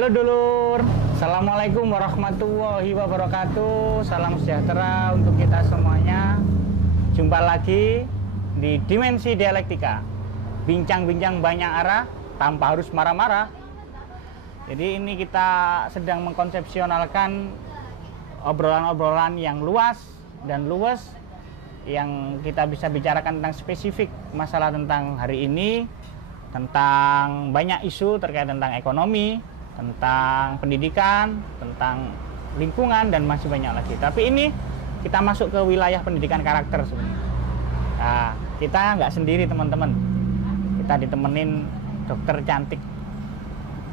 Halo dulur, Assalamualaikum warahmatullahi wabarakatuh. Salam sejahtera untuk kita semuanya. Jumpa lagi di Dimensi Dialektika. Bincang-bincang banyak arah tanpa harus marah-marah. Jadi ini kita sedang mengkonsepsionalkan obrolan-obrolan yang luas dan luwes, yang kita bisa bicarakan tentang spesifik masalah tentang hari ini, tentang banyak isu terkait tentang ekonomi, tentang pendidikan, tentang lingkungan, dan masih banyak lagi. Tapi ini kita masuk ke wilayah pendidikan karakter sebenarnya. Nah, kita nggak sendiri teman-teman. Kita ditemenin dokter cantik,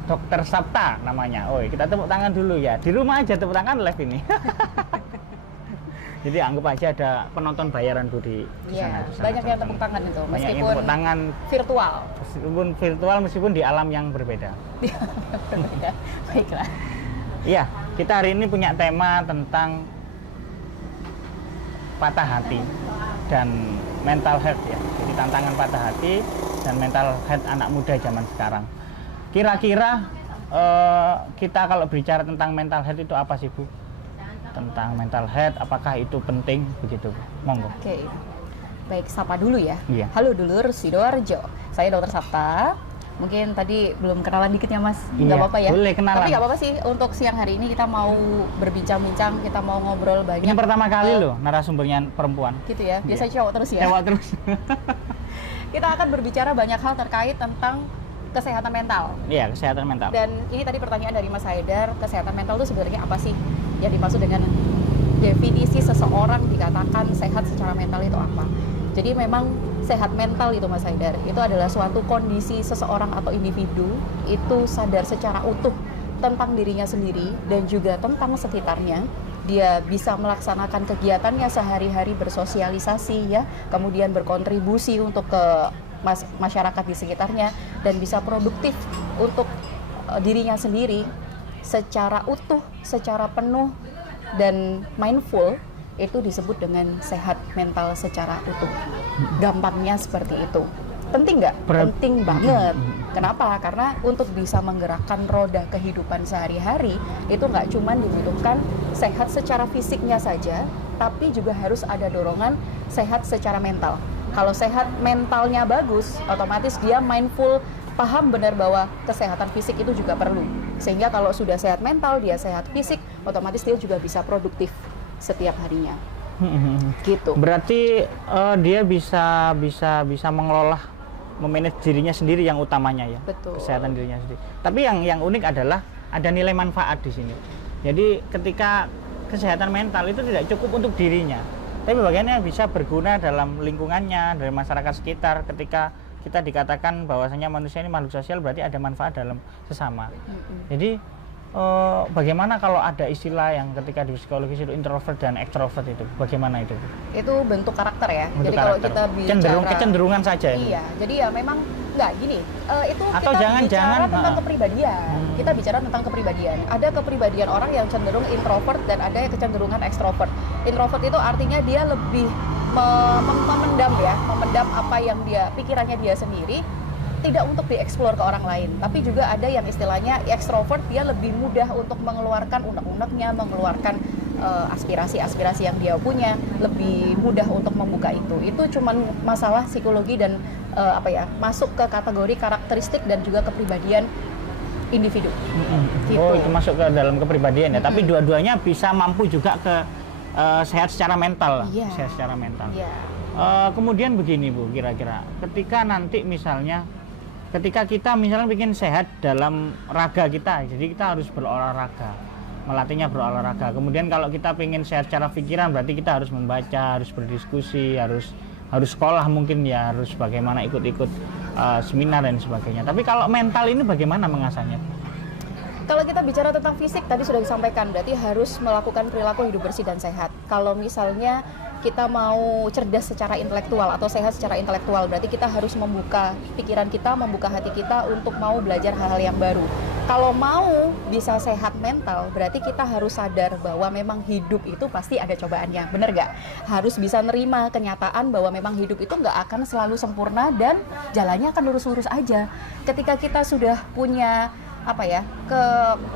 Dokter Sapta namanya. Oh, kita tepuk tangan dulu ya. Di rumah aja tepuk tangan, live ini. Jadi anggap aja ada penonton bayaran Bu di sana. Banyak yang tepuk tangan itu, meskipun tepuk tangan virtual. Meskipun virtual, meskipun di alam yang berbeda. Baiklah. Iya, kita hari ini punya tema tentang patah hati dan mental health ya. Jadi tantangan patah hati dan mental health anak muda zaman sekarang. Kira-kira kita kalau bicara tentang mental health itu apa sih Bu? Tentang mental health, apakah itu penting begitu? Monggo. Oke. Baik, sapa dulu ya. Iya. Halo dulur Sidoarjo. Saya Dokter Sapta. Mungkin tadi belum kenalan dikit ya Mas. Nggak Iya, apa-apa ya. boleh kenalan. Tapi nggak apa-apa sih, untuk siang hari ini kita mau berbincang-bincang, kita mau ngobrol banyak. Ini pertama kali loh narasumbernya perempuan. Gitu ya. Biasanya Iya. cowok terus ya. Cowok terus. Kita akan berbicara banyak hal terkait tentang kesehatan mental. Iya, kesehatan mental. Dan ini tadi pertanyaan dari Mas Haidar, kesehatan mental itu sebenarnya apa sih? Yang dimaksud dengan definisi seseorang dikatakan sehat secara mental itu apa? Jadi memang sehat mental itu Mas Haidar, itu adalah suatu kondisi seseorang atau individu itu sadar secara utuh tentang dirinya sendiri dan juga tentang sekitarnya. Dia bisa melaksanakan kegiatannya sehari-hari, bersosialisasi ya, kemudian berkontribusi untuk ke masyarakat di sekitarnya, dan bisa produktif untuk dirinya sendiri secara utuh, secara penuh dan mindful. Itu disebut dengan sehat mental secara utuh. Gampangnya seperti itu. Penting nggak? Penting banget. Kenapa? Karena untuk bisa menggerakkan roda kehidupan sehari-hari itu nggak cuma dibutuhkan sehat secara fisiknya saja, tapi juga harus ada dorongan sehat secara mental. Kalau sehat mentalnya bagus, otomatis dia mindful, paham benar bahwa kesehatan fisik itu juga perlu. Sehingga kalau sudah sehat mental, dia sehat fisik, otomatis dia juga bisa produktif setiap harinya. Gitu. Berarti dia bisa mengelola, memanage dirinya sendiri yang utamanya ya. Betul. Kesehatan dirinya sendiri. Tapi yang unik adalah ada nilai manfaat di sini. Jadi ketika kesehatan mental itu tidak cukup untuk dirinya, tapi bagaimana bisa berguna dalam lingkungannya, dari masyarakat sekitar. Ketika kita dikatakan bahwasanya manusia ini makhluk sosial, berarti ada manfaat dalam sesama. Jadi bagaimana kalau ada istilah yang ketika di psikologis itu introvert dan extrovert, itu bagaimana itu? Itu bentuk karakter ya. Bentuk jadi karakter. Kalau kita bicara kecenderungan saja ini. Iya, jadi ya memang nggak gini. Itu atau kita bicara tentang kepribadian. Kita bicara tentang kepribadian. Ada kepribadian orang yang cenderung introvert dan ada yang kecenderungan extrovert. Introvert itu artinya dia lebih memendam apa yang pikirannya dia sendiri, tidak untuk dieksplor ke orang lain. Tapi juga ada yang istilahnya extrovert, dia lebih mudah untuk mengeluarkan unek-uneknya, mengeluarkan aspirasi-aspirasi yang dia punya, lebih mudah untuk membuka itu. Itu cuman masalah psikologi dan masuk ke kategori karakteristik dan juga kepribadian individu. Gitu. Oh, itu masuk ke dalam kepribadian ya. Tapi dua-duanya bisa mampu juga ke sehat secara mental. Sehat secara mental. Kemudian begini Bu, kira-kira ketika nanti misalnya ketika kita misalnya bikin sehat dalam raga kita, jadi kita harus berolahraga, melatihnya berolahraga. Kemudian kalau kita ingin sehat secara pikiran, berarti kita harus membaca, harus berdiskusi, harus sekolah mungkin ya, harus bagaimana ikut-ikut seminar dan sebagainya. Tapi kalau mental ini bagaimana mengasahnya? Kalau kita bicara tentang fisik, tadi sudah disampaikan, berarti harus melakukan perilaku hidup bersih dan sehat. Kalau misalnya kita mau cerdas secara intelektual atau sehat secara intelektual, berarti kita harus membuka pikiran kita, membuka hati kita untuk mau belajar hal-hal yang baru. Kalau mau bisa sehat mental, berarti kita harus sadar bahwa memang hidup itu pasti ada cobaannya, bener nggak? Harus bisa nerima kenyataan bahwa memang hidup itu nggak akan selalu sempurna dan jalannya akan lurus-lurus aja. Ketika kita sudah punya apa ya, ke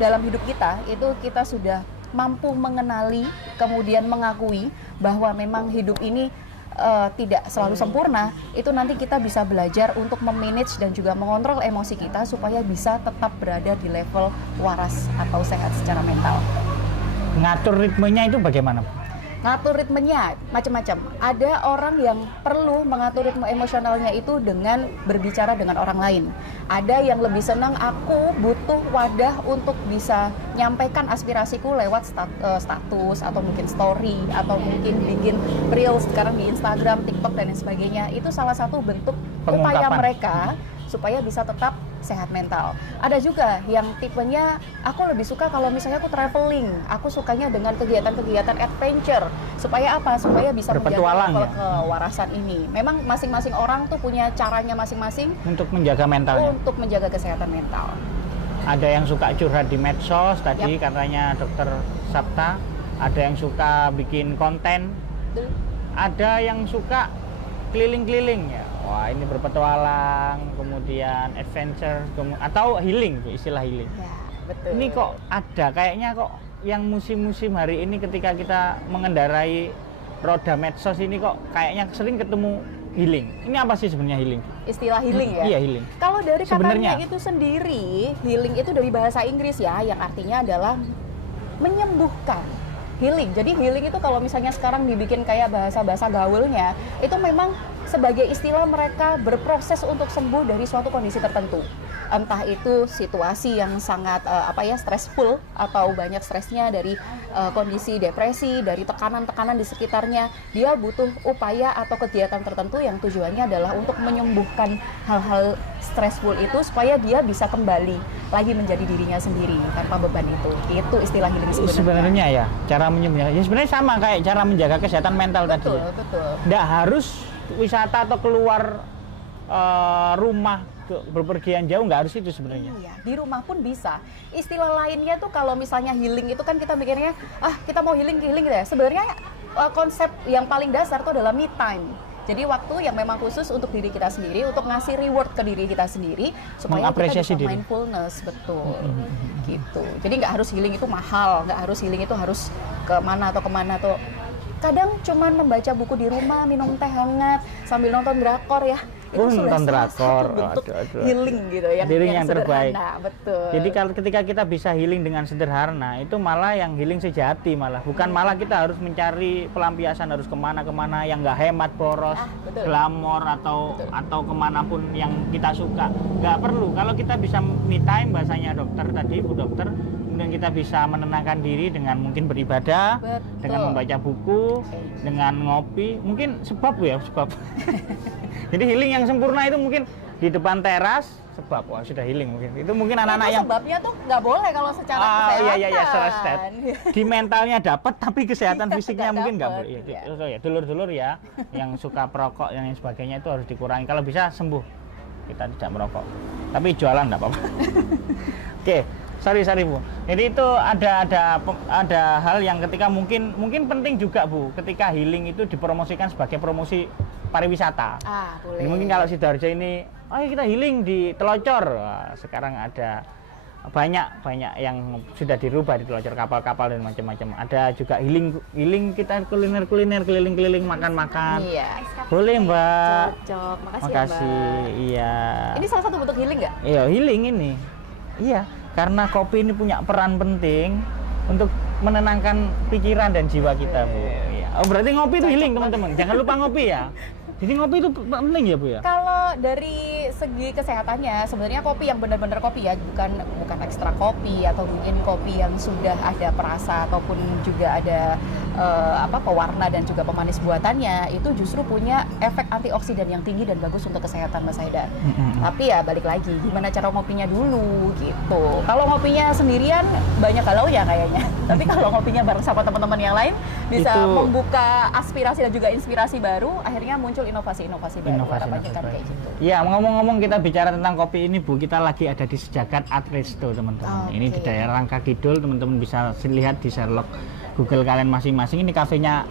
dalam hidup kita itu kita sudah mampu mengenali, kemudian mengakui bahwa memang hidup ini tidak selalu sempurna, itu nanti kita bisa belajar untuk memanage dan juga mengontrol emosi kita supaya bisa tetap berada di level waras atau sehat secara mental. Ngatur ritmenya itu bagaimana? Ngatur ritmenya macam-macam. Ada orang yang perlu mengatur ritme emosionalnya itu dengan berbicara dengan orang lain. Ada yang lebih senang, aku butuh wadah untuk bisa nyampaikan aspirasiku lewat status atau mungkin story atau mungkin bikin reels sekarang di Instagram, TikTok dan lain sebagainya. Itu salah satu bentuk upaya mereka supaya bisa tetap sehat mental. Ada juga yang tipenya aku lebih suka kalau misalnya aku traveling, aku sukanya dengan kegiatan-kegiatan adventure. Supaya apa? Supaya bisa menjaga level kewarasan ini. Memang masing-masing orang tuh punya caranya masing-masing untuk menjaga mentalnya. Untuk menjaga kesehatan mental. Ada yang suka curhat di medsos tadi katanya Dokter Sapta. Ada yang suka bikin konten. Ada yang suka keliling-keliling ya. Wah, ini berpetualang, kemudian adventure, atau healing, istilah healing. Ya, betul. Ini kok ada, kayaknya kok yang musim-musim hari ini ketika kita mengendarai roda medsos ini kok kayaknya sering ketemu healing. Ini apa sih sebenarnya healing? Istilah healing ya? Iya, healing. Kalau dari katanya itu sendiri, healing itu dari bahasa Inggris ya, yang artinya adalah menyembuhkan. Healing. Jadi healing itu kalau misalnya sekarang dibikin kayak bahasa-bahasa gaulnya, itu memang sebagai istilah mereka berproses untuk sembuh dari suatu kondisi tertentu. Entah itu situasi yang sangat stressful atau banyak stresnya dari kondisi depresi, dari tekanan-tekanan di sekitarnya. Dia butuh upaya atau kegiatan tertentu yang tujuannya adalah untuk menyembuhkan hal-hal stressful itu supaya dia bisa kembali lagi menjadi dirinya sendiri tanpa beban itu. Itu istilah healing sebenarnya. Sebenarnya ya, cara menyembuhkan. Ya sebenarnya sama kayak cara menjaga kesehatan mental tadi. Betul. Nggak harus wisata atau keluar rumah berpergian jauh, nggak harus itu sebenarnya. Iya, di rumah pun bisa. Istilah lainnya tuh kalau misalnya healing itu kan kita mikirnya kita mau healing gitu ya. Sebenarnya konsep yang paling dasar tuh adalah me time. Jadi waktu yang memang khusus untuk diri kita sendiri, untuk ngasih reward ke diri kita sendiri supaya kita bisa mindfulness, betul. Gitu. Jadi nggak harus healing itu mahal, nggak harus healing itu harus kemana tuh. Kadang cuman membaca buku di rumah, minum teh hangat sambil nonton drakor ya. Itu sudah salah satu bentuk healing gitu ya. Healing yang terbaik. Betul. Jadi kalau ketika kita bisa healing dengan sederhana, itu malah yang healing sejati malah. Bukan malah kita harus mencari pelampiasan harus kemana-kemana yang nggak hemat, boros, glamor atau kemanapun yang kita suka. Nggak perlu. Kalau kita bisa me time, bahasanya dokter tadi, Bu Dokter, kemudian kita bisa menenangkan diri dengan mungkin beribadah, dengan membaca buku, dengan ngopi, mungkin sebab. Jadi healing yang sempurna itu mungkin di depan teras, sebab sudah healing mungkin. Itu mungkin anak-anak yang sebabnya tuh nggak boleh kalau secara kesehatan. Iya, secara di mentalnya dapat tapi kesehatan fisiknya mungkin nggak boleh. Ya, dulur-dulur ya yang suka perokok dan yang sebagainya itu harus dikurangi. Kalau bisa sembuh, kita tidak merokok. Tapi jualan nggak apa-apa. Oke. Sorry Bu. Jadi itu ada hal yang ketika mungkin penting juga Bu, ketika healing itu dipromosikan sebagai promosi pariwisata. Boleh. Jadi mungkin kalau Sidoarjo ini, kita healing di Telocor. Sekarang ada banyak yang sudah dirubah di Telocor, kapal-kapal dan macam-macam. Ada juga healing kita kuliner keliling-keliling makan-makan. Iya. Boleh Mbak. Cocok. Makasih Mbak. Iya. Ini salah satu bentuk healing nggak? Iya, healing ini. Iya, karena kopi ini punya peran penting untuk menenangkan pikiran dan jiwa kita, Bu. Iya. Berarti ngopi itu healing, teman-teman. Jangan lupa ngopi ya. Jadi ngopi itu penting ya Bu ya? Kalau dari segi kesehatannya sebenarnya kopi yang benar-benar kopi ya, bukan ekstra kopi atau mungkin kopi yang sudah ada perasa ataupun juga ada pewarna dan juga pemanis buatannya, itu justru punya efek antioksidan yang tinggi dan bagus untuk kesehatan Mas Haidar. Tapi ya balik lagi, gimana cara ngopinya dulu gitu. Kalau ngopinya sendirian banyak galau ya kayaknya. Tapi kalau ngopinya bareng sama teman-teman yang lain bisa membuka aspirasi dan juga inspirasi baru, akhirnya muncul inovasi-inovasi baru. Kayak gitu. Iya, ngomong-ngomong kita bicara tentang kopi ini Bu, kita lagi ada di Sejagat Art Resto teman-teman. Ini di daerah Rangka Kidul, teman-teman bisa lihat di Sherlock Google kalian masing-masing. Ini kafenya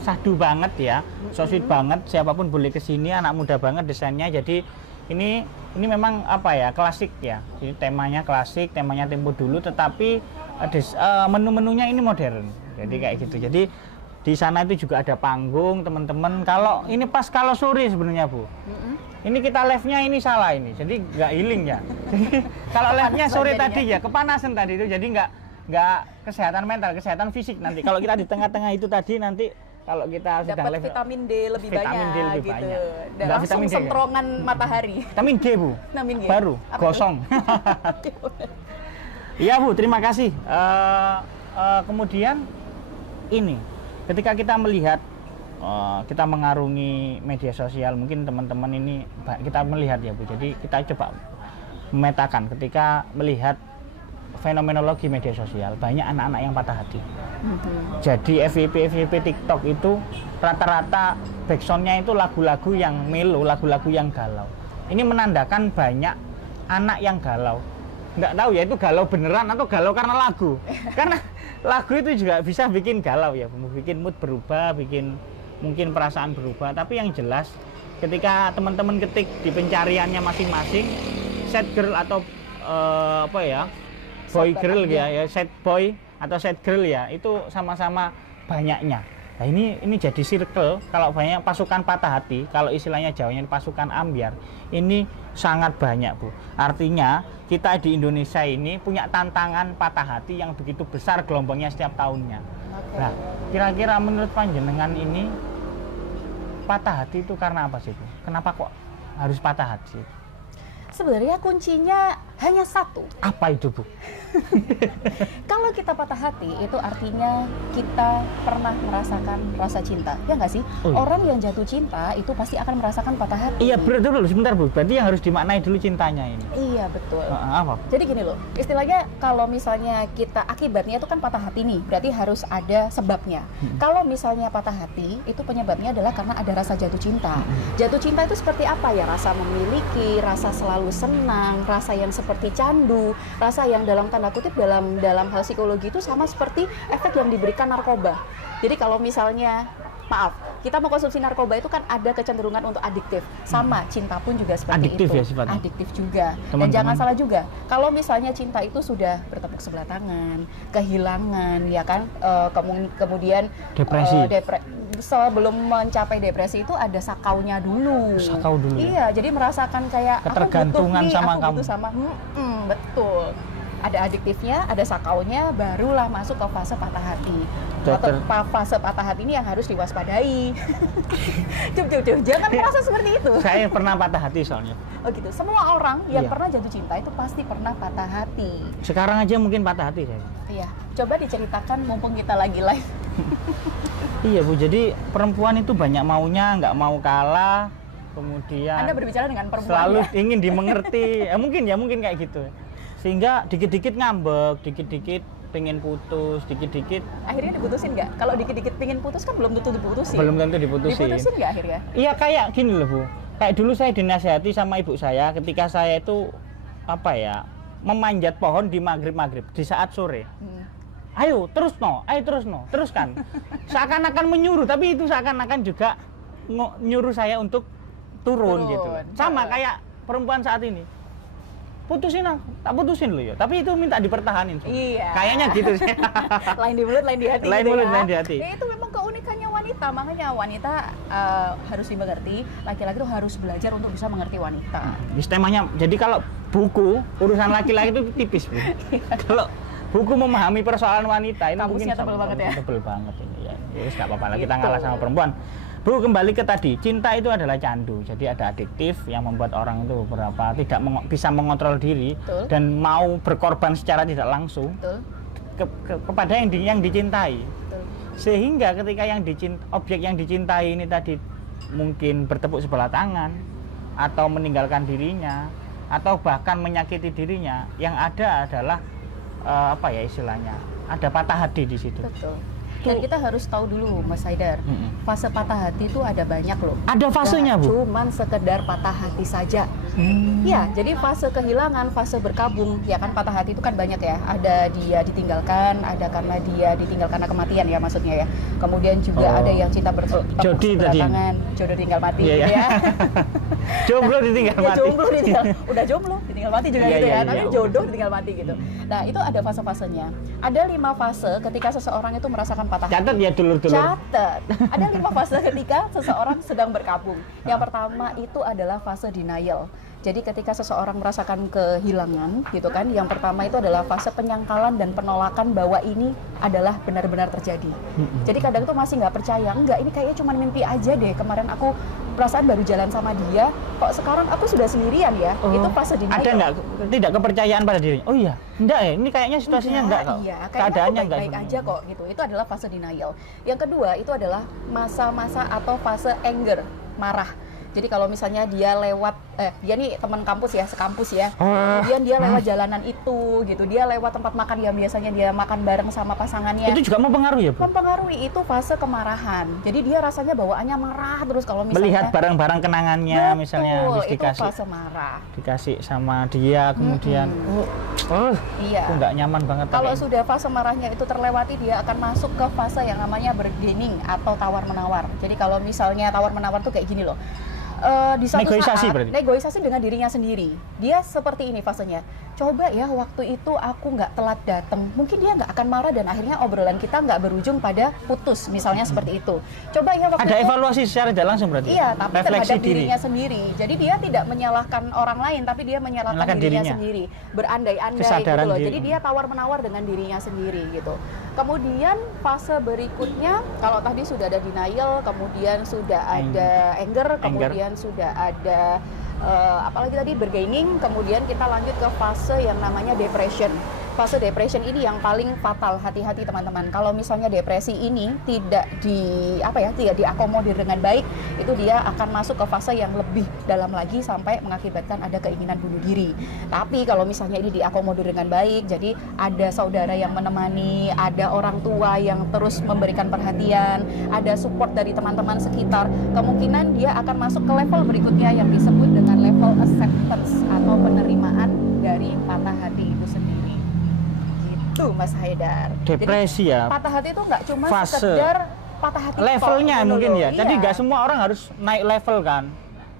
sahdu banget ya, so sweet banget. Siapapun boleh kesini, anak muda banget desainnya. Jadi Ini memang apa ya, klasik ya. Jadi temanya klasik, temanya tempo dulu, tetapi menu-menunya ini modern. Jadi kayak gitu. Jadi di sana itu juga ada panggung, teman-teman. Kalau ini pas kalau sore sebenarnya, Bu. Ini kita live-nya ini salah ini. Jadi nggak healing ya. Jadi kalau live-nya sore tadi ya, kepanasan tadi itu. Jadi nggak kesehatan mental, kesehatan fisik nanti. Kalau kita di tengah-tengah itu tadi nanti kalau kita sedang dapat live vitamin D lebih vitamin banyak D lebih gitu. banyak. Dan Nggak langsung vitamin D, sentrongan matahari. Vitamin D, Bu. Vitamin D. Baru Apa gosong. Iya, Bu, terima kasih. Kemudian ini ketika kita melihat kita mengarungi media sosial, mungkin teman-teman ini kita melihat ya, Bu. Jadi kita coba memetakan ketika melihat fenomenologi media sosial, banyak anak-anak yang patah hati. Jadi FYP TikTok itu rata-rata backsoundnya itu lagu-lagu yang melo, lagu-lagu yang galau. Ini menandakan banyak anak yang galau. Nggak tahu ya itu galau beneran atau galau karena lagu. Karena lagu itu juga bisa bikin galau ya, bikin mood berubah, bikin mungkin perasaan berubah. Tapi yang jelas ketika teman-teman ketik di pencariannya masing-masing, sad girl atau apa ya, boy girl ya, sad boy atau sad girl ya, itu sama-sama banyaknya. Nah ini jadi circle. Kalau banyak pasukan patah hati, kalau istilahnya Jawanya pasukan ambyar, ini sangat banyak, Bu. Artinya kita di Indonesia ini punya tantangan patah hati yang begitu besar gelombangnya setiap tahunnya. Nah, kira-kira menurut panjenengan ini patah hati itu karena apa sih, Bu? Kenapa kok harus patah hati? Sebenarnya kuncinya hanya satu. Apa itu, Bu? Kalau kita patah hati, itu artinya kita pernah merasakan rasa cinta, ya nggak sih? Oh, iya. Orang yang jatuh cinta itu pasti akan merasakan patah hati. Iya, betul. Sebentar, Bu. Berarti yang harus dimaknai dulu cintanya ini. Iya, betul. Apa? Jadi gini loh, istilahnya kalau misalnya kita akibatnya itu kan patah hati nih, berarti harus ada sebabnya. Kalau misalnya patah hati, itu penyebabnya adalah karena ada rasa jatuh cinta. Jatuh cinta itu seperti apa ya? Rasa memiliki, rasa selalu senang, rasa yang seperti candu, rasa yang dalam tanda kutip dalam hal psikologi itu sama seperti efek yang diberikan narkoba. Jadi kalau misalnya maaf, kita mengkonsumsi narkoba itu kan ada kecenderungan untuk adiktif. Sama cinta pun juga seperti adiktif itu. Ya, sifatnya. Adiktif juga. Teman-teman. Dan jangan salah juga, kalau misalnya cinta itu sudah bertepuk sebelah tangan, kehilangan, ya kan, kemudian depresi. Sebelum mencapai depresi itu ada sakaunya dulu. Sakau dulu. Iya, jadi merasakan kayak ketergantungan sama kamu. Butuh sama, betul. Ada adiktifnya, ada sakaunya, barulah masuk ke fase patah hati. Atau fase patah hati ini yang harus diwaspadai. Jangan merasa seperti itu. Saya pernah patah hati soalnya. Oh gitu. Semua orang yang pernah jatuh cinta itu pasti pernah patah hati. Sekarang aja mungkin patah hati saya. Iya. Coba diceritakan mumpung kita lagi live. Iya, Bu. Jadi perempuan itu banyak maunya, nggak mau kalah. Kemudian Anda berbicara dengan perempuan selalu ya? ingin dimengerti. Mungkin kayak gitu. Sehingga dikit-dikit ngambek, dikit-dikit pengen putus, dikit-dikit akhirnya diputusin nggak? Kalau dikit-dikit pengen putus kan belum tentu diputusin. Belum tentu diputusin. Diputusin nggak akhirnya? Iya, kayak gini loh, Bu. Kayak dulu saya dinasihati sama ibu saya ketika saya itu apa ya, memanjat pohon di maghrib di saat sore. Ayo terus no, teruskan. Seakan-akan menyuruh, tapi itu seakan-akan juga nyuruh saya untuk turun gitu. Sama kayak perempuan saat ini. Putusin lah, tak putusin lo ya. Tapi itu minta dipertahanin. Iya. Kayaknya gitu sih. Lain di mulut, lain di hati. Lain gitu mulut, ya. lain di hati. Ya, itu memang keunikannya wanita. Makanya wanita harus dimengerti. Laki-laki itu harus belajar untuk bisa mengerti wanita. Temanya. Jadi kalau buku urusan laki-laki itu tipis, Bu. Kalau buku memahami persoalan wanita ini kamusnya mungkin tebel banget ya. Tebel banget ini ya. Jadi nggak apa-apa lah kita Gitu. ngalah sama perempuan. Bu, kembali ke tadi, cinta itu adalah candu. Jadi ada adiktif yang membuat orang itu tidak bisa mengontrol diri. Betul. Dan mau berkorban secara tidak langsung. Betul. Kepada yang dicintai. Betul. Sehingga ketika objek yang dicintai ini tadi mungkin bertepuk sebelah tangan atau meninggalkan dirinya atau bahkan menyakiti dirinya, yang ada adalah apa ya istilahnya, ada patah hati di situ. Betul. Dan kita harus tahu dulu, Mas Haidar, fase patah hati itu ada banyak loh. Ada fasenya, Bu? Cuman sekedar patah hati saja. Iya, jadi fase kehilangan, fase berkabung, ya kan patah hati itu kan banyak ya. Ada dia ditinggalkan, ada karena dia ditinggal karena kematian ya maksudnya ya. Kemudian juga ada yang cinta Jody tadi. Jodoh tinggal mati Iya, gitu ya. Jomblo ditinggal Ya, mati. jomblo ditinggal, udah jomblo ditinggal mati juga Iya, gitu iya, ya. iya, Tapi iya. jodoh ditinggal mati gitu. Nah, itu ada fase-fasenya. Ada 5 fase ketika seseorang itu merasakan patah hati. Catat ya dulur-dulur. Catat. Ada 5 fase ketika seseorang sedang berkabung. Yang pertama itu adalah fase denial. Jadi ketika seseorang merasakan kehilangan gitu kan, yang pertama itu adalah fase penyangkalan dan penolakan bahwa ini adalah benar-benar terjadi. Jadi kadang tuh masih nggak percaya, enggak ini kayaknya cuma mimpi aja deh, kemarin aku perasaan baru jalan sama dia, kok sekarang aku sudah sendirian ya. Itu fase denial. Ada nggak tidak kepercayaan pada dirinya? Oh iya, enggak ya, ini kayaknya situasinya enggak kok. Iya, Keadaannya enggak. baik-baik aja kok gitu. Itu adalah fase denial. Yang kedua itu adalah masa-masa atau fase anger, marah. Jadi kalau misalnya dia lewat, dia nih teman kampus ya, sekampus ya, kemudian dia lewat jalanan itu gitu, dia lewat tempat makan yang biasanya dia makan bareng sama pasangannya. Itu juga mempengaruhi ya, Bu? Mempengaruhi, itu fase kemarahan. Jadi dia rasanya bawaannya marah terus kalau misalnya Melihat barang-barang kenangannya, betul, misalnya habis itu dikasih fase marah. dikasih sama dia, kemudian Iya. aku nggak nyaman banget. Kalau pakai. sudah fase marahnya itu terlewati, dia akan masuk ke fase yang namanya bargaining atau tawar-menawar. Jadi kalau misalnya tawar-menawar tuh kayak gini loh. Di suatu Negosiasi saat, berarti? negosiasi dengan dirinya sendiri. Dia seperti ini fasenya. Coba ya waktu itu aku nggak telat datang, mungkin dia nggak akan marah dan akhirnya obrolan kita nggak berujung pada putus, misalnya seperti itu. Coba ya waktu Ada itu, evaluasi secara tidak langsung berarti? iya, tapi Refleksi terhadap diri. dirinya sendiri. Jadi dia tidak menyalahkan orang lain, tapi dia menyalahkan dirinya sendiri. Berandai-andai gitu Kesadaran loh. diri. Jadi dia tawar-menawar dengan dirinya sendiri gitu. Kemudian fase berikutnya, kalau tadi sudah ada denial, kemudian sudah ada anger, kemudian sudah ada apalagi tadi bargaining, kemudian kita lanjut ke fase yang namanya depression. Fase depression ini yang paling fatal, hati-hati teman-teman. Kalau misalnya depresi ini tidak tidak diakomodir dengan baik, itu dia akan masuk ke fase yang lebih dalam lagi sampai mengakibatkan ada keinginan bunuh diri. Tapi kalau misalnya ini diakomodir dengan baik, jadi ada saudara yang menemani, ada orang tua yang terus memberikan perhatian, ada support dari teman-teman sekitar, kemungkinan dia akan masuk ke level berikutnya yang disebut dengan level acceptance atau penerimaan dari patah hati itu sendiri. Gitu Mas Haidar. Depresi Jadi, ya. patah hati itu nggak cuma Fase. sekedar patah hati Levelnya tok, gitu mungkin loh. ya. Jadi Iya. nggak semua orang harus naik level kan.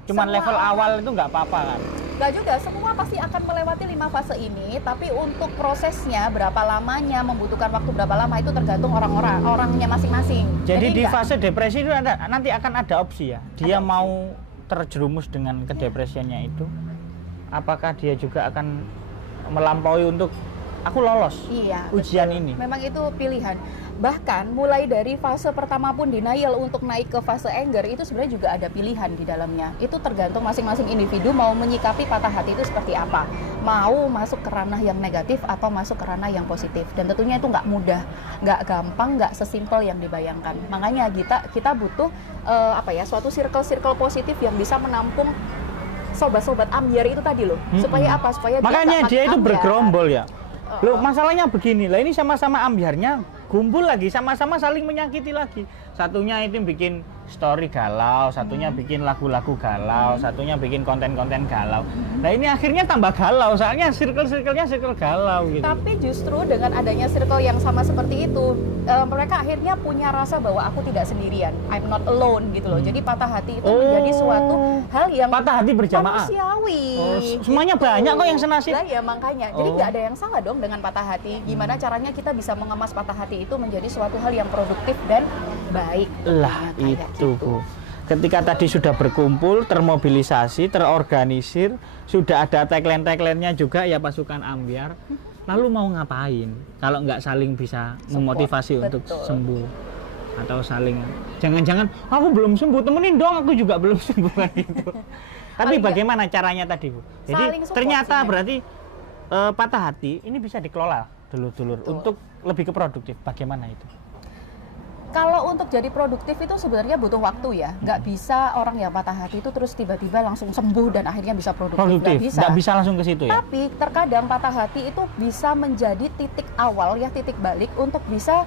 Cuman Semua level orang- awal itu nggak apa-apa kan. Nggak juga, semua pasti akan melewati 5 fase ini, tapi untuk prosesnya berapa lamanya, membutuhkan waktu berapa lama itu tergantung orangnya masing-masing. Jadi di nggak- fase depresi itu nanti akan ada opsi ya. Dia Ada opsi. mau terjerumus dengan kedepresiannya itu. Apakah dia juga akan melampaui untuk aku lolos Iya, ujian betul. ini? Memang itu pilihan. Bahkan mulai dari fase pertama pun denial untuk naik ke fase anger itu sebenarnya juga ada pilihan di dalamnya. Itu tergantung masing-masing individu mau menyikapi patah hati itu seperti apa. Mau masuk ke ranah yang negatif atau masuk ke ranah yang positif. Dan tentunya itu nggak mudah, nggak gampang, nggak sesimpel yang dibayangkan. Makanya kita butuh suatu circle positif yang bisa menampung sobat-sobat ambiar itu tadi loh. Supaya apa? Supaya Makanya nggak dia itu makin ambiar. bergerombol ya. Loh, masalahnya begini lah, ini sama-sama ambiarnya kumpul lagi, sama-sama saling menyakiti lagi. Satunya itu bikin story galau, satunya bikin lagu-lagu galau, satunya bikin konten-konten galau. Nah ini akhirnya tambah galau, soalnya circle-circle-nya circle galau gitu. Tapi justru dengan adanya circle yang sama seperti itu, mereka akhirnya punya rasa bahwa aku tidak sendirian, I'm not alone gitu loh. Jadi patah hati itu menjadi suatu hal yang patah hati berjamaah. manusiawi. Semuanya banyak kok yang senasib. Lah ya makanya, jadi nggak ada yang salah dong dengan patah hati. Gimana caranya kita bisa mengemas patah hati itu menjadi suatu hal yang produktif dan baik. Lah Kayak itu Bu. Ketika tadi sudah berkumpul, termobilisasi, terorganisir, sudah ada tagline-tagline-nya juga ya pasukan ambiar. Lalu mau ngapain? Kalau nggak saling bisa memotivasi untuk betul. sembuh atau saling jangan-jangan aku belum sembuh, temenin dong aku juga belum sembuh kan gitu. Tapi Paling bagaimana caranya tadi Bu? Jadi Saling support ternyata sih, berarti patah hati ini bisa dikelola dulur-dulur untuk lebih ke produktif. Bagaimana itu? Kalau untuk jadi produktif itu sebenarnya butuh waktu ya. Nggak bisa orang yang patah hati itu terus tiba-tiba langsung sembuh dan akhirnya bisa produktif. Nggak bisa langsung ke situ ya? Tapi terkadang patah hati itu bisa menjadi titik awal ya, titik balik untuk bisa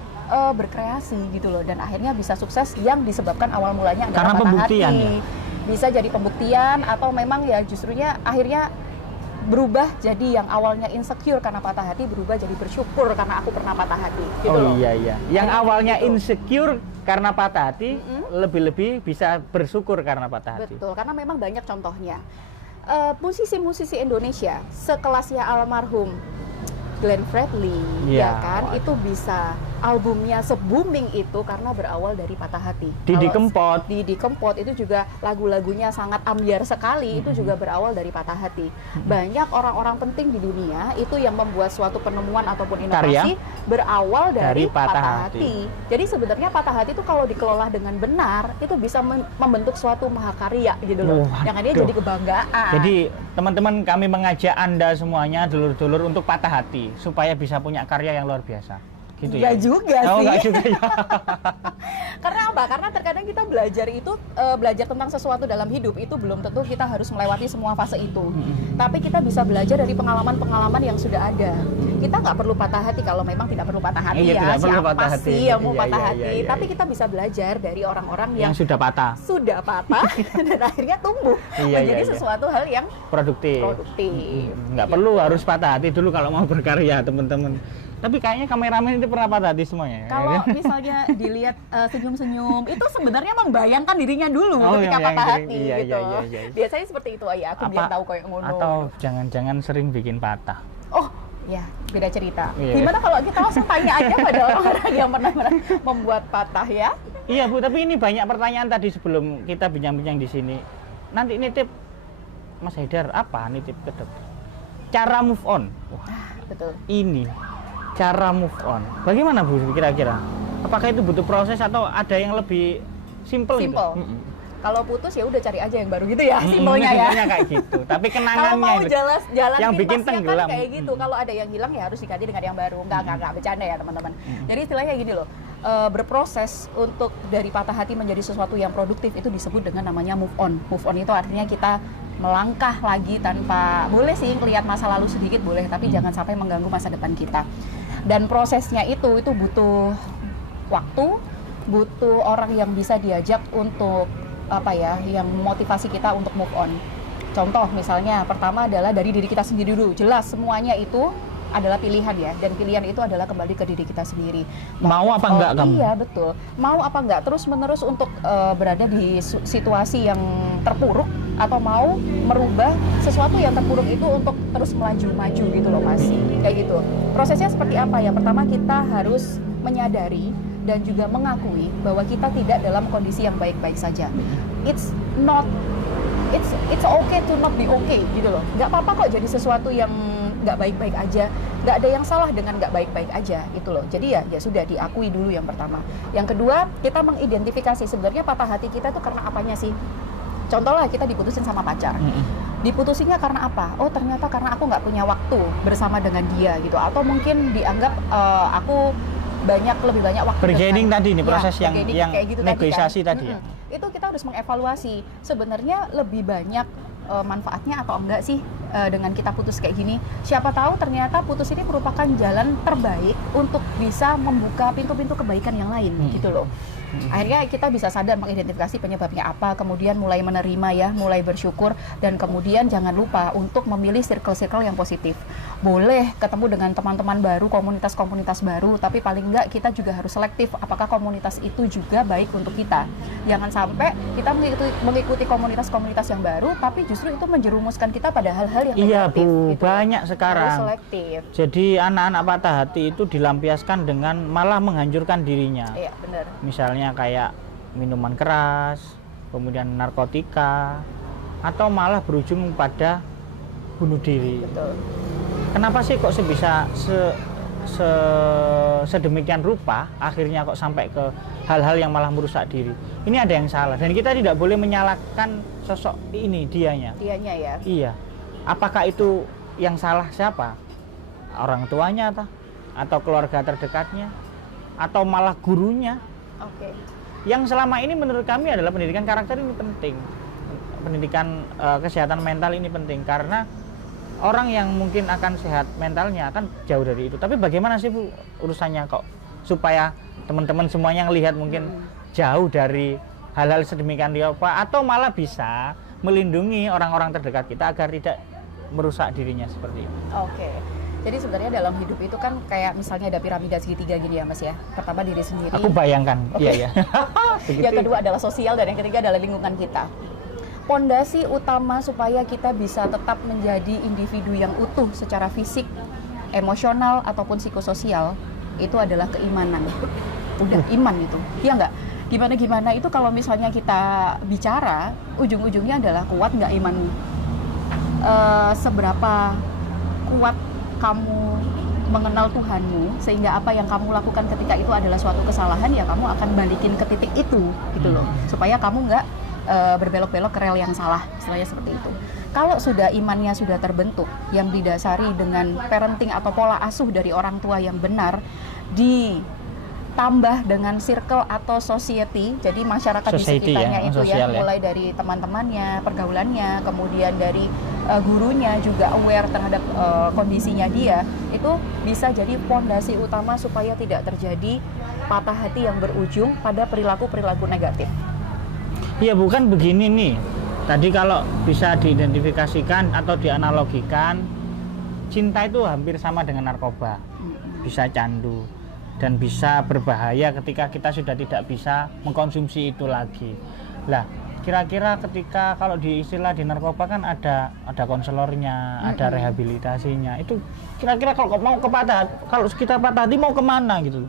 berkreasi gitu loh. Dan akhirnya bisa sukses yang disebabkan awal mulanya adalah Karena patah pembuktian hati. ya? bisa jadi pembuktian atau memang ya justrunya akhirnya berubah jadi yang awalnya insecure karena patah hati berubah jadi bersyukur karena aku pernah patah hati gitu loh. Iya iya. Yang Jadi awalnya gitu. insecure karena patah hati, lebih-lebih bisa bersyukur karena patah hati. Betul, karena memang banyak contohnya. Musisi-musisi Indonesia sekelasnya almarhum Glenn Fredly, Iya, ya kan, waduh. itu bisa albumnya se-booming itu karena berawal dari patah hati. Didi Kalau Kempot. Didi Kempot itu juga lagu-lagunya sangat ambyar sekali, itu juga berawal dari patah hati. Banyak orang-orang penting di dunia itu yang membuat suatu penemuan ataupun inovasi berawal dari patah hati. Jadi sebenarnya patah hati itu kalau dikelola dengan benar, itu bisa membentuk suatu mahakarya gitu loh. Yang akhirnya jadi kebanggaan. Jadi teman-teman, kami mengajak Anda semuanya, dulur-dulur, untuk patah hati supaya bisa punya karya yang luar biasa. Gitu Nggak ya? juga Oh, sih. nggak juga ya. Karena apa? Karena terkadang kita belajar itu, belajar tentang sesuatu dalam hidup itu belum tentu kita harus melewati semua fase itu. Tapi kita bisa belajar dari pengalaman-pengalaman yang sudah ada. Kita nggak perlu patah hati kalau memang tidak perlu patah hati Iya, ya. tidak perlu Siapa patah hati. sih yang mau Iya, patah iya, hati? iya, iya, Tapi iya. kita bisa belajar dari orang-orang yang Yang sudah patah. sudah patah dan akhirnya tumbuh Iya, menjadi iya, iya. sesuatu hal yang Produktif. produktif. Nggak Gitu. perlu harus patah hati dulu kalau mau berkarya, teman-teman. Tapi kayaknya kameramen itu pernah patah hati semuanya. Kalau misalnya dilihat senyum-senyum, itu sebenarnya membayangkan dirinya dulu Oh, ketika yang patah diri- hati iya, gitu. iya, iya. Biasanya seperti itu, oh ya aku biar tahu kayak ngono. Atau jangan-jangan sering bikin patah. Oh, ya beda cerita. Iya. Gimana kalau kita langsung tanya aja pada orang-orang yang pernah membuat patah ya? Iya Bu, tapi ini banyak pertanyaan tadi sebelum kita bincang-bincang di sini. Nanti nitip Mas Haidar apa nitip ke dokter? Cara move on. Wah, Betul. ini cara move on. Bagaimana Bu kira-kira? Apakah itu butuh proses atau ada yang lebih simple gitu? Simple. Kalau putus ya udah cari aja yang baru gitu ya, Mm-mm, simpelnya ya. simpelnya kayak gitu. Tapi Kalau kenangannya mau itu. jalan yang bikin pintasnya tenggelam. kan kayak gitu. Kalau ada yang hilang ya harus diganti dengan yang baru. Enggak bercanda ya teman-teman. Jadi istilahnya gini loh, berproses untuk dari patah hati menjadi sesuatu yang produktif itu disebut dengan namanya move on. Move on itu artinya kita melangkah lagi tanpa, boleh sih ngelihat masa lalu sedikit boleh, tapi jangan sampai mengganggu masa depan kita. Dan prosesnya itu butuh waktu, butuh orang yang bisa diajak untuk apa ya, yang motivasi kita untuk move on. Contoh misalnya pertama adalah dari diri kita sendiri dulu. Jelas semuanya itu adalah pilihan ya, dan pilihan itu adalah kembali ke diri kita sendiri. Mau apa enggak kamu? Iya betul. Mau apa enggak terus menerus untuk berada di situasi yang terpuruk, atau mau merubah sesuatu yang terpuruk itu untuk terus melaju-maju gitu loh Mas. Kayak gitu. Prosesnya seperti apa ya? Pertama kita harus menyadari dan juga mengakui bahwa kita tidak dalam kondisi yang baik-baik saja. It's okay to not be okay gitu loh. Nggak apa-apa kok jadi sesuatu yang nggak baik-baik aja. Nggak ada yang salah dengan nggak baik-baik aja itu loh. Jadi ya sudah diakui dulu yang pertama. Yang kedua kita mengidentifikasi sebenarnya patah hati kita itu karena apanya sih. Contoh lah kita diputusin sama pacar. Diputusinnya karena apa? Oh ternyata karena aku nggak punya waktu bersama dengan dia gitu. Atau mungkin dianggap aku lebih banyak waktu Bargaining dengan, tadi ini proses yang kayak gitu negosiasi tadi ya. Itu kita harus mengevaluasi sebenarnya lebih banyak manfaatnya atau enggak sih dengan kita putus kayak gini. Siapa tahu ternyata putus ini merupakan jalan terbaik untuk bisa membuka pintu-pintu kebaikan yang lain gitu loh. Akhirnya kita bisa sadar mengidentifikasi penyebabnya apa, kemudian mulai menerima ya, mulai bersyukur, dan kemudian jangan lupa untuk memilih circle-circle yang positif. Boleh ketemu dengan teman-teman baru, komunitas-komunitas baru, tapi paling enggak kita juga harus selektif apakah komunitas itu juga baik untuk kita. Jangan sampai kita mengikuti komunitas-komunitas yang baru, tapi justru itu menjerumuskan kita pada hal-hal yang Iya negatif. Bu, gitu. banyak Harus sekarang. selektif. Jadi anak-anak patah hati itu dilampiaskan dengan malah menghancurkan dirinya. Iya benar. Misalnya kayak minuman keras, kemudian narkotika, atau malah berujung pada bunuh diri. Betul. Kenapa sih kok bisa sedemikian rupa akhirnya kok sampai ke hal-hal yang malah merusak diri? Ini ada yang salah dan kita tidak boleh menyalahkan sosok ini dianya. Dianya ya. Iya. Apakah itu yang salah siapa? Orang tuanya atau keluarga terdekatnya atau malah gurunya? Oke. Yang selama ini menurut kami adalah pendidikan karakter ini penting. Pendidikan kesehatan mental ini penting karena orang yang mungkin akan sehat mentalnya akan jauh dari itu. Tapi bagaimana sih Bu urusannya kok supaya teman-teman semuanya ngelihat mungkin jauh dari hal-hal sedemikian rupa, atau malah bisa melindungi orang-orang terdekat kita agar tidak merusak dirinya seperti itu. Oke. Jadi sebenarnya dalam hidup itu kan kayak misalnya ada piramida segitiga gini ya Mas ya. Pertama diri sendiri. Aku bayangkan. Iya, iya. Yang kedua adalah sosial dan yang ketiga adalah lingkungan kita. Pondasi utama supaya kita bisa tetap menjadi individu yang utuh secara fisik, emosional ataupun psikososial itu adalah keimanan. Udah iman itu. Iya nggak? Gimana itu kalau misalnya kita bicara ujung-ujungnya adalah kuat nggak imanmu? Seberapa kuat kamu mengenal Tuhanmu sehingga apa yang kamu lakukan ketika itu adalah suatu kesalahan, ya kamu akan balikin ke titik itu gitu loh, supaya kamu nggak berbelok-belok ke rel yang salah, istilahnya seperti itu. Kalau sudah imannya sudah terbentuk yang didasari dengan parenting atau pola asuh dari orang tua yang benar, ditambah dengan circle atau society, jadi masyarakat di sekitarnya ya, itu ya, mulai dari teman-temannya, pergaulannya, kemudian dari gurunya juga aware terhadap kondisinya dia, itu bisa jadi pondasi utama supaya tidak terjadi patah hati yang berujung pada perilaku-perilaku negatif. Iya, bukan begini nih. Tadi kalau bisa diidentifikasikan atau dianalogikan, cinta itu hampir sama dengan narkoba. Bisa candu dan bisa berbahaya ketika kita sudah tidak bisa mengkonsumsi itu lagi. Lah, kira-kira ketika kalau di istilah di narkoba kan ada konselornya, ada rehabilitasinya. Itu kira-kira kalau mau ke kalau kita patah hati mau kemana gitu?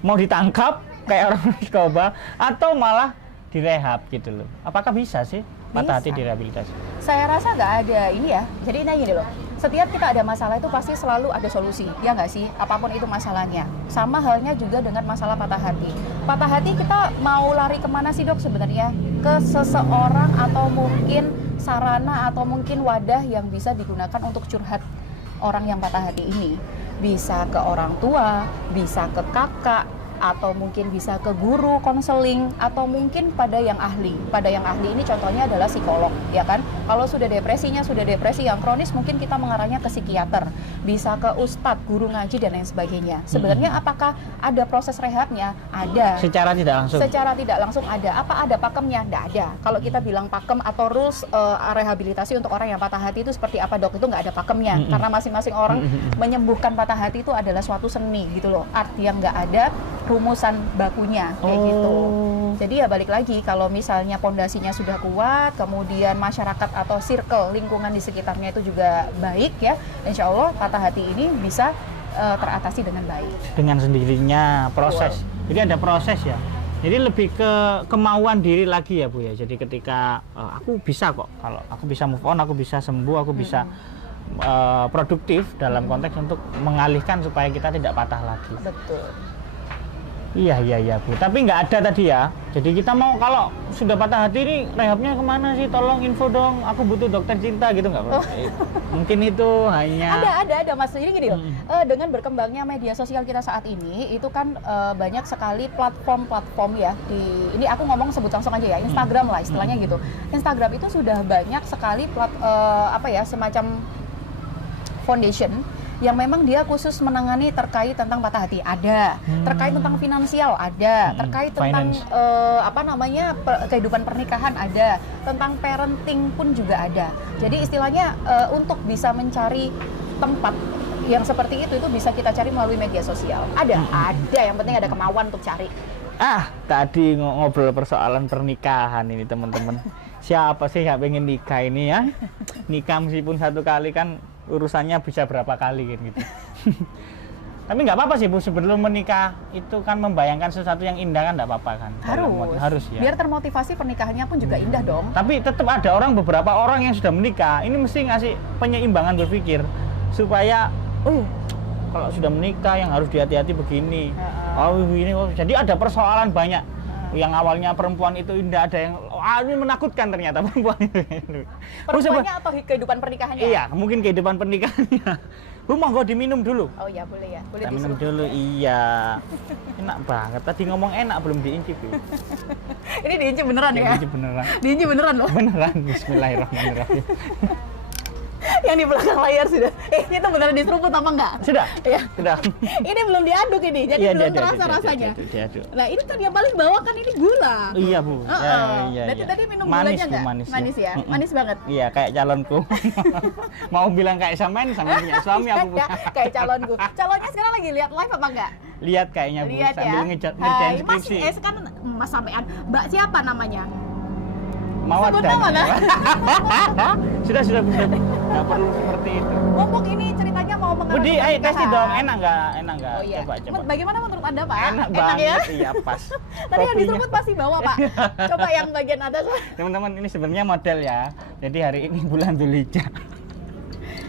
Mau ditangkap kayak orang narkoba atau malah direhab gitu loh. Apakah bisa sih patah hati direhabilitasi? Saya rasa nggak ada ini ya. Jadi ini gini loh. Setiap kita ada masalah itu pasti selalu ada solusi, ya nggak sih? Apapun itu masalahnya. Sama halnya juga dengan masalah patah hati. Patah hati kita mau lari kemana sih dok sebenarnya? Ke seseorang atau mungkin sarana atau mungkin wadah yang bisa digunakan untuk curhat orang yang patah hati ini. Bisa ke orang tua, bisa ke kakak, atau mungkin bisa ke guru konseling, atau mungkin pada yang ahli. Pada yang ahli ini contohnya adalah psikolog, ya kan? Kalau sudah depresinya sudah depresi yang kronis, mungkin kita mengarahnya ke psikiater, bisa ke ustadz, guru ngaji dan lain sebagainya. Sebenarnya apakah ada proses rehabnya? Ada. Secara tidak langsung. Secara tidak langsung ada. Apa ada pakemnya? Tidak ada. Kalau kita bilang pakem atau rules rehabilitasi untuk orang yang patah hati itu seperti apa dok? Itu nggak ada pakemnya, karena masing-masing orang menyembuhkan patah hati itu adalah suatu seni gitu loh. Arti yang nggak ada rumusan bakunya kayak gitu. Jadi ya balik lagi, kalau misalnya pondasinya sudah kuat, kemudian masyarakat atau circle lingkungan di sekitarnya itu juga baik ya, insya Allah patah hati ini bisa teratasi dengan baik. Dengan sendirinya proses. Jadi ada proses ya. Jadi lebih ke kemauan diri lagi ya Bu ya. Jadi ketika aku bisa kok, kalau aku bisa move on, aku bisa sembuh, aku bisa produktif dalam konteks untuk mengalihkan supaya kita tidak patah lagi. Betul. Iya Bu, tapi nggak ada tadi ya. Jadi kita mau kalau sudah patah hati ini rehabnya kemana sih? Tolong info dong, aku butuh dokter cinta gitu nggak? Mungkin itu hanya ada Mas. Jadi gini loh, dengan berkembangnya media sosial kita saat ini itu kan banyak sekali platform ya. Ini aku ngomong sebut langsung aja ya, Instagram lah istilahnya gitu. Instagram itu sudah banyak sekali semacam foundation yang memang dia khusus menangani terkait tentang patah hati, ada terkait tentang finansial, ada terkait tentang kehidupan pernikahan, ada tentang parenting pun juga ada. Jadi istilahnya untuk bisa mencari tempat yang seperti itu bisa kita cari melalui media sosial. Ada, yang penting ada kemauan untuk cari. Tadi ngobrol persoalan pernikahan ini teman-teman. Siapa sih yang pengen nikah ini ya? Nikah meskipun satu kali kan urusannya bisa berapa kali gitu. Tapi nggak apa-apa sih Bu, sebelum menikah itu kan membayangkan sesuatu yang indah kan nggak apa-apa kan? Harus ya. Biar termotivasi pernikahannya pun juga indah dong. Tapi tetap ada beberapa orang yang sudah menikah, ini mesti ngasih penyeimbangan berpikir supaya kalau sudah menikah yang harus hati-hati begini. Jadi ada persoalan banyak. Yang awalnya perempuan itu indah, ada yang ini menakutkan ternyata perempuan itu. Perempuannya atau kehidupan pernikahannya? Iya, mungkin kehidupan pernikahannya. Bu, monggo diminum dulu. Oh iya, boleh ya. Boleh minum dulu, iya. Enak banget. Tadi ngomong enak belum diincip ya. Ini diincip beneran ya? Diincip beneran. Diincip beneran loh. Beneran, bismillahirrahmanirrahim. Yang di belakang layar sudah. Ini tuh beneran diseruput apa enggak? Sudah? Ya. Sudah. Ini belum diaduk ini, jadi Iya, belum diaduk, terasa diaduk, rasanya. diaduk. Nah ini kan yang paling bawah kan ini gula. Iya Bu. Iya. Tadi minum Manis, gulanya Bu, nggak? manis, Manis ya? Manis banget. Iya, kayak calonku. Mau bilang kayak sampean punya suami aku punya. Kayak calonku. Calonnya sekarang lagi lihat live apa enggak? Lihat kayaknya Bu, Lihat sambil ya. ngerjain Mas, skripsi. sekarang Mas sampean. Mbak siapa namanya? Mawar Sebut dan. nama, nah. Sudah. Nggak perlu seperti itu. Mumpung ini ceritanya mau mengarah Budi, ke ayo pernikahan. kasih dong. Enak nggak? Oh iya. Coba. Bagaimana menurut Anda, Pak? Enak banget, ya? iya pas. Tadi yang Kopinya. diseruput pasti bawa, Pak. Coba yang bagian atas. Teman-teman, ini sebenarnya model ya. Jadi hari ini bulan Dzulhijjah.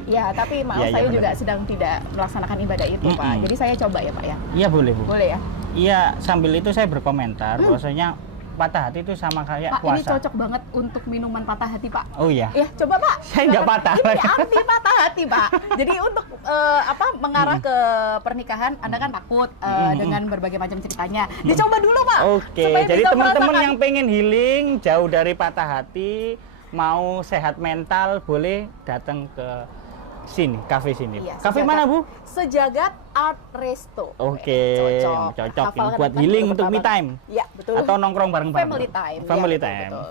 Ya, tapi maaf Iya, saya benar. juga sedang tidak melaksanakan ibadah itu, Pak. Jadi saya coba ya, Pak ya. Iya boleh Bu. Boleh ya? Iya, sambil itu saya berkomentar bahwasanya patah hati itu sama kayak Pak, puasa. ini cocok banget untuk minuman patah hati, Pak. Oh iya. Ya, coba Pak. Saya nggak patah. Ini anti patah hati, Pak. Jadi untuk mengarah ke pernikahan, Anda kan takut dengan berbagai macam ceritanya. Dicoba dulu, Pak. Oke, supaya jadi bisa teman-teman merasakan. yang pengen healing, jauh dari patah hati, mau sehat mental, boleh datang ke sini, kafe sini. Iya, Kafe Sejagat- mana Bu? Sejagat Art Resto. Oke, cocok. Hafalkan Buat kan healing baru untuk me pertama. time. Iya, betul. Atau nongkrong bareng-bareng. Family time. Family Iya, betul, time. betul.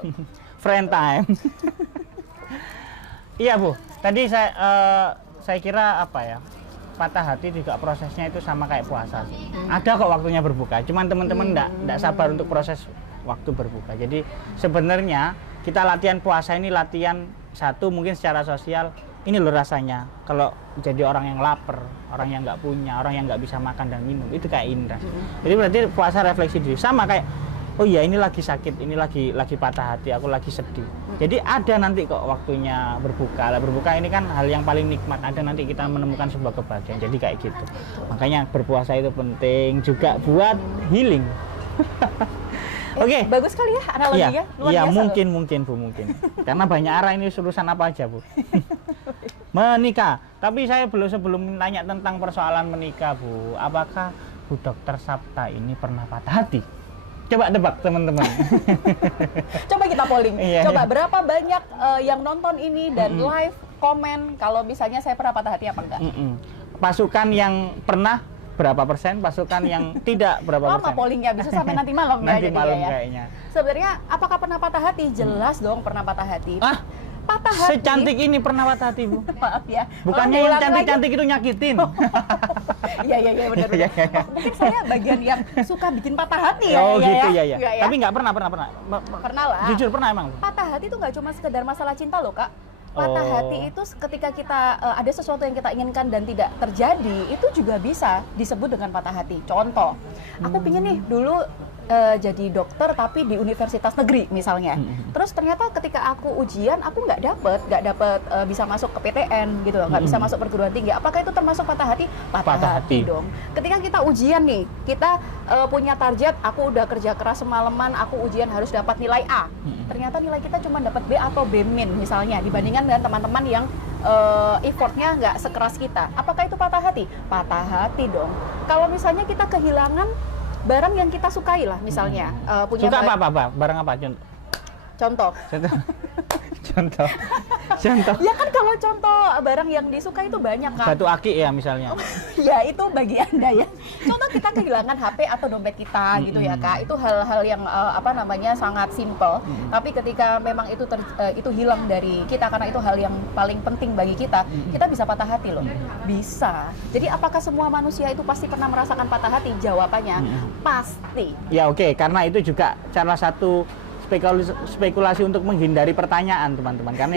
Friend time. Iya Bu, tadi saya kira apa ya, patah hati juga prosesnya itu sama kayak puasa sih. Ada kok waktunya berbuka, cuman teman-teman nggak sabar untuk proses waktu berbuka. Jadi sebenarnya kita latihan puasa ini latihan satu mungkin secara sosial. Ini loh rasanya kalau jadi orang yang lapar, orang yang nggak punya, orang yang nggak bisa makan dan minum, itu kayak indah. Jadi berarti puasa refleksi diri sama kayak, oh iya ini lagi sakit, ini lagi patah hati, aku lagi sedih. Jadi ada nanti kok waktunya berbuka. Lah berbuka ini kan hal yang paling nikmat. Ada nanti kita menemukan sebuah kebahagiaan. Jadi kayak gitu. Makanya berpuasa itu penting juga buat healing. Oke. Bagus sekali ya analoginya. Luar Iya, biasa loh. mungkin Bu. Karena banyak arah ini urusan apa aja Bu. Menikah. Tapi saya sebelum nanya tentang persoalan menikah Bu, apakah Bu Dokter Sapta ini pernah patah hati? Coba tebak teman-teman. Coba kita polling. Iya, Coba iya. berapa banyak yang nonton ini dan live komen kalau misalnya saya pernah patah hati apa enggak? Pasukan yang pernah berapa persen, pasukan yang tidak berapa Lama persen. pollingnya bisa sampai nanti malam ya Nanti jadinya malam ya. kayaknya. Sebenarnya apakah pernah patah hati? Jelas dong pernah patah hati. Ah, Patah hati. secantik ini pernah patah hati Bu. Maaf ya. Bukannya Tolong yang diulang cantik-cantik itu nyakitin. Iya benar. Iya, iya. Oh, mungkin saya bagian yang suka bikin patah hati ya. Oh ya, gitu ya. ya. Iya, ya. Tapi nggak pernah. Pernah lah. Jujur pernah emang. Patah hati itu nggak cuma sekedar masalah cinta loh Kak. Patah Oh. hati itu ketika kita ada sesuatu yang kita inginkan dan tidak terjadi, itu juga bisa disebut dengan patah hati. Contoh, aku pingin nih dulu jadi dokter tapi di universitas negeri misalnya. Terus ternyata ketika aku ujian aku nggak dapet bisa masuk ke PTN gitu loh, nggak bisa masuk perguruan tinggi. Apakah itu termasuk patah hati? Patah hati. Dong. Ketika kita ujian nih, kita punya target, aku udah kerja keras semalaman, aku ujian harus dapat nilai A. Ternyata nilai kita cuma dapat B atau B- misalnya dibandingkan dengan teman-teman yang effortnya nggak sekeras kita. Apakah itu patah hati? Patah hati dong. Kalau misalnya kita kehilangan barang yang kita sukai lah misalnya, punya Suka apa? Barang apa? contoh. Contoh. Ya kan kalau contoh barang yang disuka itu banyak kan. Batu aki ya misalnya. Ya itu bagi Anda ya. Contoh kita kehilangan HP atau dompet kita gitu ya Kak. Itu hal-hal yang sangat simple. Tapi ketika memang itu hilang dari kita karena itu hal yang paling penting bagi kita, kita bisa patah hati loh. Bisa. Jadi apakah semua manusia itu pasti pernah merasakan patah hati? Jawabannya pasti. Ya oke, karena itu juga salah satu spekulasi untuk menghindari pertanyaan teman-teman. Karena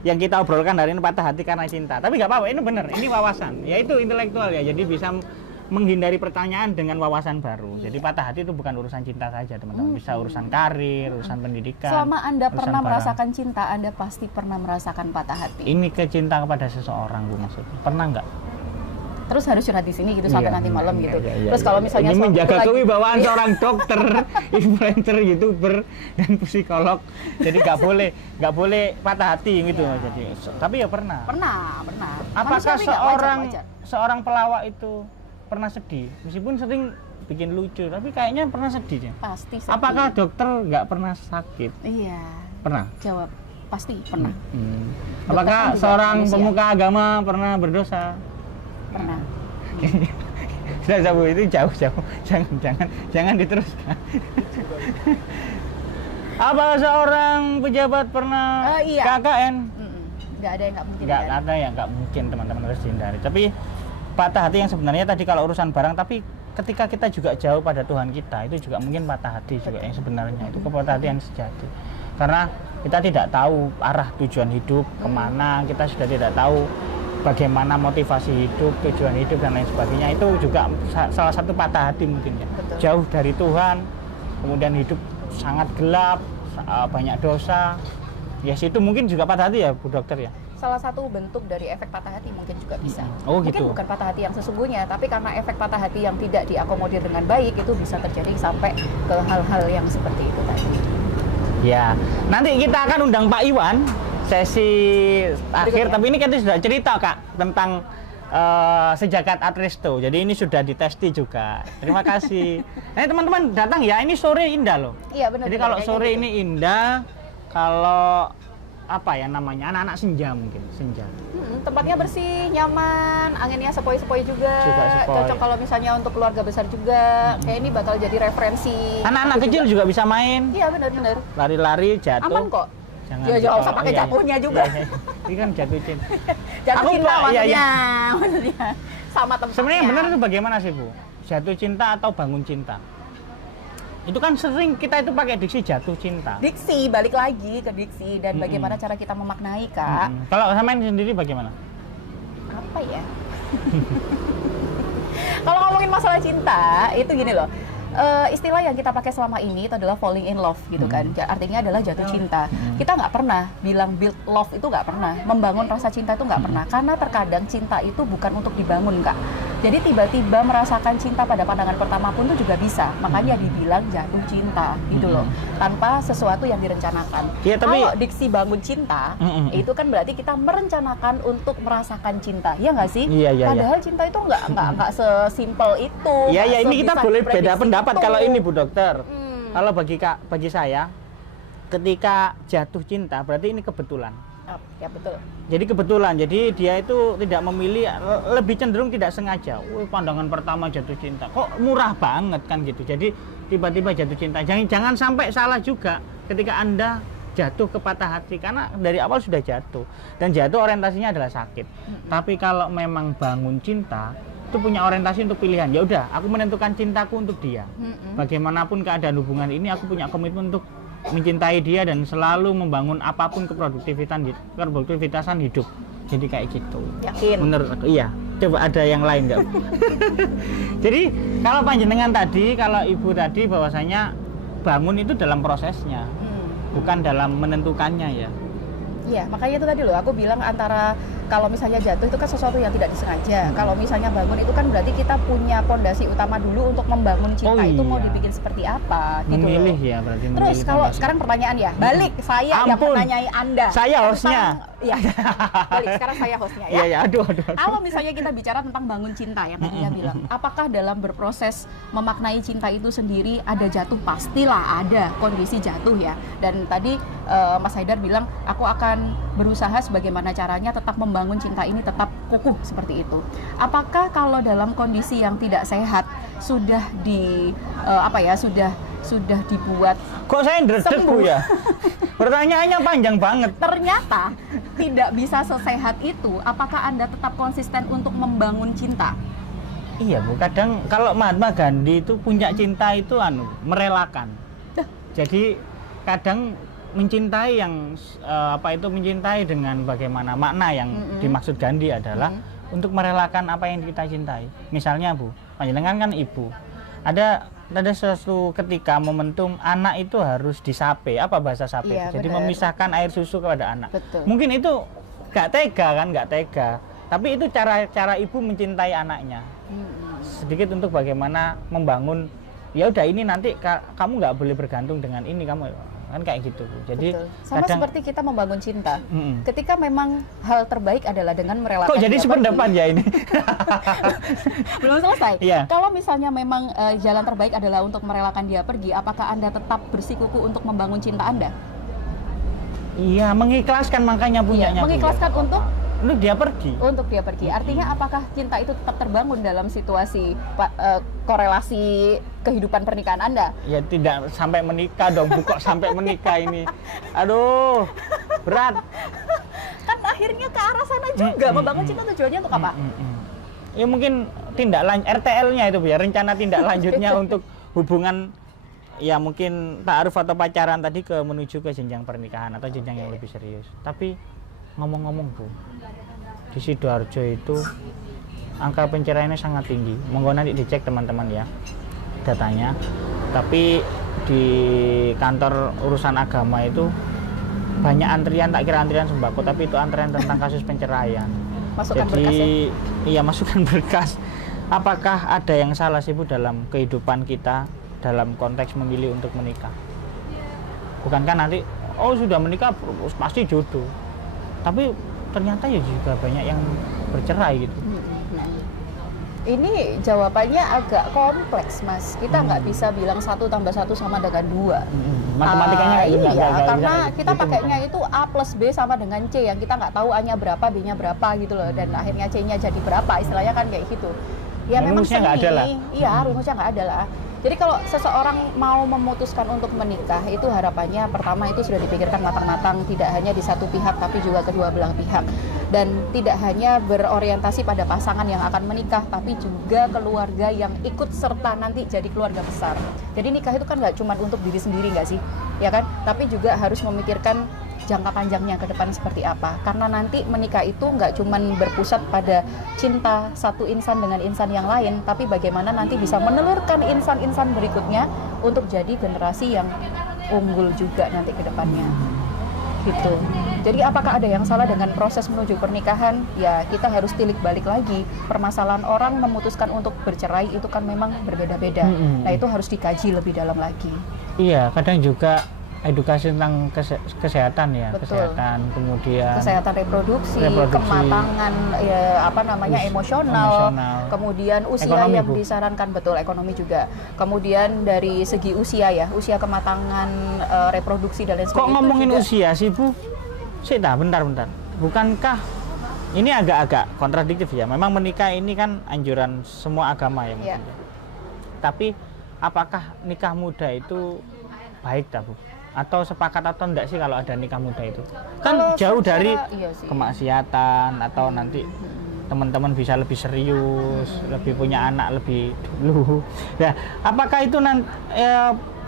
yang kita obrolkan hari ini patah hati karena cinta. Tapi nggak apa-apa, ini benar, ini wawasan. Ya itu intelektual ya, jadi bisa menghindari pertanyaan dengan wawasan baru. Jadi patah hati itu bukan urusan cinta saja teman-teman, bisa urusan karir, urusan pendidikan. Selama Anda urusan pernah barang. merasakan cinta, Anda pasti pernah merasakan patah hati. Ini kecinta kepada seseorang Bu maksudnya. Pernah nggak? Terus harus curhat di sini gitu sampai nanti malam gitu. Iya, Terus kalau misalnya ini suamiku menjaga lagi- kewibawaan seorang dokter, influencer, youtuber, dan psikolog. Jadi nggak boleh patah hati gitu. Iya. Jadi, tapi ya pernah. Pernah. Apakah Manusiawi nggak? Wajar. seorang pelawak itu pernah sedih? Meskipun sering bikin lucu, tapi kayaknya pernah sedih ya. Pasti sedih. Apakah dokter nggak pernah sakit? Iya. Pernah. Jawab. pasti pernah. Apakah kan juga seorang manusia. pemuka agama pernah berdosa? Pernah. Sudah Bu, itu jauh-jauh. Jangan diteruskan. Apa seorang pejabat pernah Iya. KKN? Nggak ada yang nggak mungkin. Nggak kan? ada yang nggak mungkin teman-teman harus dihindari. Tapi patah hati yang sebenarnya tadi kalau urusan barang, tapi ketika kita juga jauh pada Tuhan kita, itu juga mungkin patah hati juga yang sebenarnya. Itu patah hati yang sejati. Karena kita tidak tahu arah tujuan hidup kemana, kita sudah tidak tahu bagaimana motivasi hidup, tujuan hidup dan lain sebagainya. Itu juga salah satu patah hati mungkin ya. Betul. Jauh dari Tuhan, kemudian hidup sangat gelap, banyak dosa. Ya itu mungkin juga patah hati ya Bu Dokter ya. Salah satu bentuk dari efek patah hati mungkin juga bisa. Oh, Mungkin gitu. bukan patah hati yang sesungguhnya, tapi karena efek patah hati yang tidak diakomodir dengan baik itu bisa terjadi sampai ke hal-hal yang seperti itu tadi. Ya, nanti kita akan undang Pak Iwan sesi akhir, Berikutnya. tapi ini kita sudah cerita Kak tentang sejagat Adresto. Jadi ini sudah ditesti juga. Terima kasih. Nah teman-teman datang ya, ini sore indah loh. Iya benar. Jadi kalau sore ini indah, kalau apa ya namanya, anak-anak senja mungkin, senja. Tempatnya bersih, nyaman, anginnya sepoi-sepoi juga. Juga sepoi. Cocok kalau misalnya untuk keluarga besar juga. Kayak ini bakal jadi referensi. Anak-anak Aku kecil juga bisa main, Iya benar-benar. lari-lari, jatuh. Aman kok. Jangan Ya jangan usah pakai iya. jatuhnya juga. Iya, iya. Ini kan jatuh cinta. Jatuh Aku cinta Mbak, iya, maksudnya. Maksudnya sama tempatnya. Sebenarnya yang benar itu bagaimana sih Bu? Jatuh cinta atau bangun cinta? Itu kan sering kita itu pakai diksi jatuh cinta. Diksi, balik lagi ke diksi dan bagaimana cara kita memaknai, Kak. Kalau sama sendiri bagaimana? Apa ya? Kalau ngomongin masalah cinta, itu gini loh. Istilah yang kita pakai selama ini itu adalah falling in love gitu kan. Artinya adalah jatuh cinta. Kita nggak pernah bilang build love, itu nggak pernah. Membangun rasa cinta itu nggak pernah. Karena terkadang cinta itu bukan untuk dibangun, Kak. Jadi tiba-tiba merasakan cinta pada pandangan pertama pun itu juga bisa. Makanya dibilang jatuh cinta gitu loh. Tanpa sesuatu yang direncanakan. Iya, tapi Kalau diksi bangun cinta, itu kan berarti kita merencanakan untuk merasakan cinta. Ya nggak sih? Iya, iya, Padahal cinta itu nggak sesimpel itu. Iya, nggak ya ini kita sebisa boleh beda diprediksi pendapat itu. kalau ini Bu Dokter. Hmm. Kalau bagi saya, ketika jatuh cinta berarti ini kebetulan. Oh, ya betul. Jadi kebetulan, jadi dia itu tidak memilih, lebih cenderung tidak sengaja. Wih, pandangan pertama jatuh cinta, kok murah banget kan gitu. Jadi tiba-tiba jatuh cinta. Jangan sampai salah juga ketika Anda jatuh ke patah hati, karena dari awal sudah jatuh. Dan jatuh orientasinya adalah sakit. Tapi kalau memang bangun cinta, itu punya orientasi untuk pilihan. Ya udah, aku menentukan cintaku untuk dia. Bagaimanapun keadaan hubungan ini, aku punya komitmen untuk mencintai dia dan selalu membangun apapun keproduktivitasan hidup. Jadi kayak gitu. Yakin. Menurut aku, iya. Coba ada yang lain nggak? Jadi kalau panjenengan tadi, kalau ibu tadi bahwasanya bangun itu dalam prosesnya, bukan dalam menentukannya ya. Iya, makanya itu tadi loh, aku bilang antara kalau misalnya jatuh itu kan sesuatu yang tidak disengaja. Kalau misalnya bangun itu kan berarti kita punya pondasi utama dulu untuk membangun cinta. Oh, itu mau iya. dibikin seperti apa gitu Memilih loh. ya berarti. Terus memilih kalau fondasi. sekarang pertanyaan ya, balik saya yang Ampun. menanyai Anda. Saya hostnya. Iya. Balik sekarang saya hostnya ya. Iya ya, aduh. Kalau misalnya kita bicara tentang bangun cinta yang tadi dia bilang, apakah dalam berproses memaknai cinta itu sendiri ada jatuh? Pastilah ada kondisi jatuh ya. Dan tadi Mas Haidar bilang, aku akan berusaha sebagaimana caranya tetap membangun cinta ini tetap kukuh seperti itu. Apakah kalau dalam kondisi yang tidak sehat sudah sudah dibuat Kok saya ndredeg Bu sembuh? ya? Pertanyaannya panjang banget. Ternyata tidak bisa sesehat itu, apakah Anda tetap konsisten untuk membangun cinta? Iya Bu, kadang kalau Mahatma Gandhi itu puncak cinta itu merelakan. Jadi kadang mencintai yang mencintai dengan bagaimana makna yang dimaksud Gandhi adalah untuk merelakan apa yang kita cintai. Misalnya Bu, panjenengan kan ibu. Ada suatu ketika momentum anak itu harus disape. Apa bahasa sape? Iya, Jadi benar. memisahkan air susu kepada anak. Betul. Mungkin itu nggak tega. Tapi itu cara ibu mencintai anaknya. Sedikit untuk bagaimana membangun. Ya udah ini nanti kamu nggak boleh bergantung dengan ini kamu. Kan kayak gitu Bu. Jadi Betul. Sama kadang, seperti kita membangun cinta. Ketika memang hal terbaik adalah dengan merelakan. kok jadi dia sependapat pergi. ya ini? Belum selesai. Iya. Kalau misalnya memang jalan terbaik adalah untuk merelakan dia pergi, apakah Anda tetap bersikuku untuk membangun cinta Anda? Iya, mengikhlaskan makanya punyanya. Mengikhlaskan untuk dia pergi. Untuk dia pergi. Artinya apakah cinta itu tetap terbangun dalam situasi korelasi kehidupan pernikahan Anda? Ya tidak sampai menikah dong, Bu, kok sampai menikah ini. Aduh, berat. Kan akhirnya ke arah sana juga. Membangun cinta tujuannya untuk apa? Ya mungkin tindak lanjut RTL-nya itu, Bu, ya, rencana tindak lanjutnya untuk hubungan ya mungkin ta'aruf atau pacaran tadi menuju ke jenjang pernikahan atau jenjang yang lebih serius. Tapi ngomong-ngomong, Bu, di Sidoarjo itu angka penceraiannya sangat tinggi. Monggo nanti dicek teman-teman ya datanya. Tapi di kantor urusan agama itu banyak antrian, tak kira antrian sembako, tapi itu antrian tentang kasus penceraian. Masukkan Jadi, berkas ya? Iya, masukkan berkas. Apakah ada yang salah sih, Bu, dalam kehidupan kita dalam konteks memilih untuk menikah? Bukankah nanti sudah menikah pasti jodoh, tapi ternyata ya juga banyak yang bercerai gitu. Nah, ini jawabannya agak kompleks, Mas. Kita nggak bisa bilang 1 tambah 1 sama dengan 2. Matematikanya kayak gitu, iya, nggak karena bisa kita gitu, pakainya itu A plus B sama dengan C, yang kita nggak tahu A-nya berapa, B-nya berapa gitu loh, dan akhirnya C-nya jadi berapa, istilahnya kan kayak gitu. Ya memang rumusnya nggak ada lah. Iya, rumusnya nggak ada lah. Jadi kalau seseorang mau memutuskan untuk menikah, itu harapannya pertama itu sudah dipikirkan matang-matang, tidak hanya di satu pihak tapi juga kedua belah pihak. Dan tidak hanya berorientasi pada pasangan yang akan menikah, tapi juga keluarga yang ikut serta nanti jadi keluarga besar. Jadi nikah itu kan nggak cuma untuk diri sendiri, nggak sih? Ya kan? Tapi juga harus memikirkan jangka panjangnya ke depan seperti apa. Karena nanti menikah itu nggak cuma berpusat pada cinta satu insan dengan insan yang lain, tapi bagaimana nanti bisa menelurkan insan-insan berikutnya untuk jadi generasi yang unggul juga nanti ke depannya. Gitu. Jadi apakah ada yang salah dengan proses menuju pernikahan? Ya, kita harus tilik balik lagi. Permasalahan orang memutuskan untuk bercerai itu kan memang berbeda-beda. Nah, itu harus dikaji lebih dalam lagi. Iya, kadang juga edukasi tentang kesehatan ya. Betul. Kesehatan, kemudian kesehatan reproduksi, kematangan ya, emosional, kemudian usia ekonomi, yang Bu, disarankan, betul, ekonomi juga. Kemudian dari segi usia ya, usia kematangan reproduksi dan lain sebagainya. Kok ngomongin juga usia sih, Bu? Bentar. Bukankah ini agak-agak kontradiktif ya? Memang menikah ini kan anjuran semua agama ya. Tapi apakah nikah muda itu baik, Bu? Atau sepakat atau enggak sih kalau ada nikah muda itu? Kan kalau jauh dari kemaksiatan atau nanti teman-teman bisa lebih serius, lebih punya anak lebih dulu. Nah, apakah itu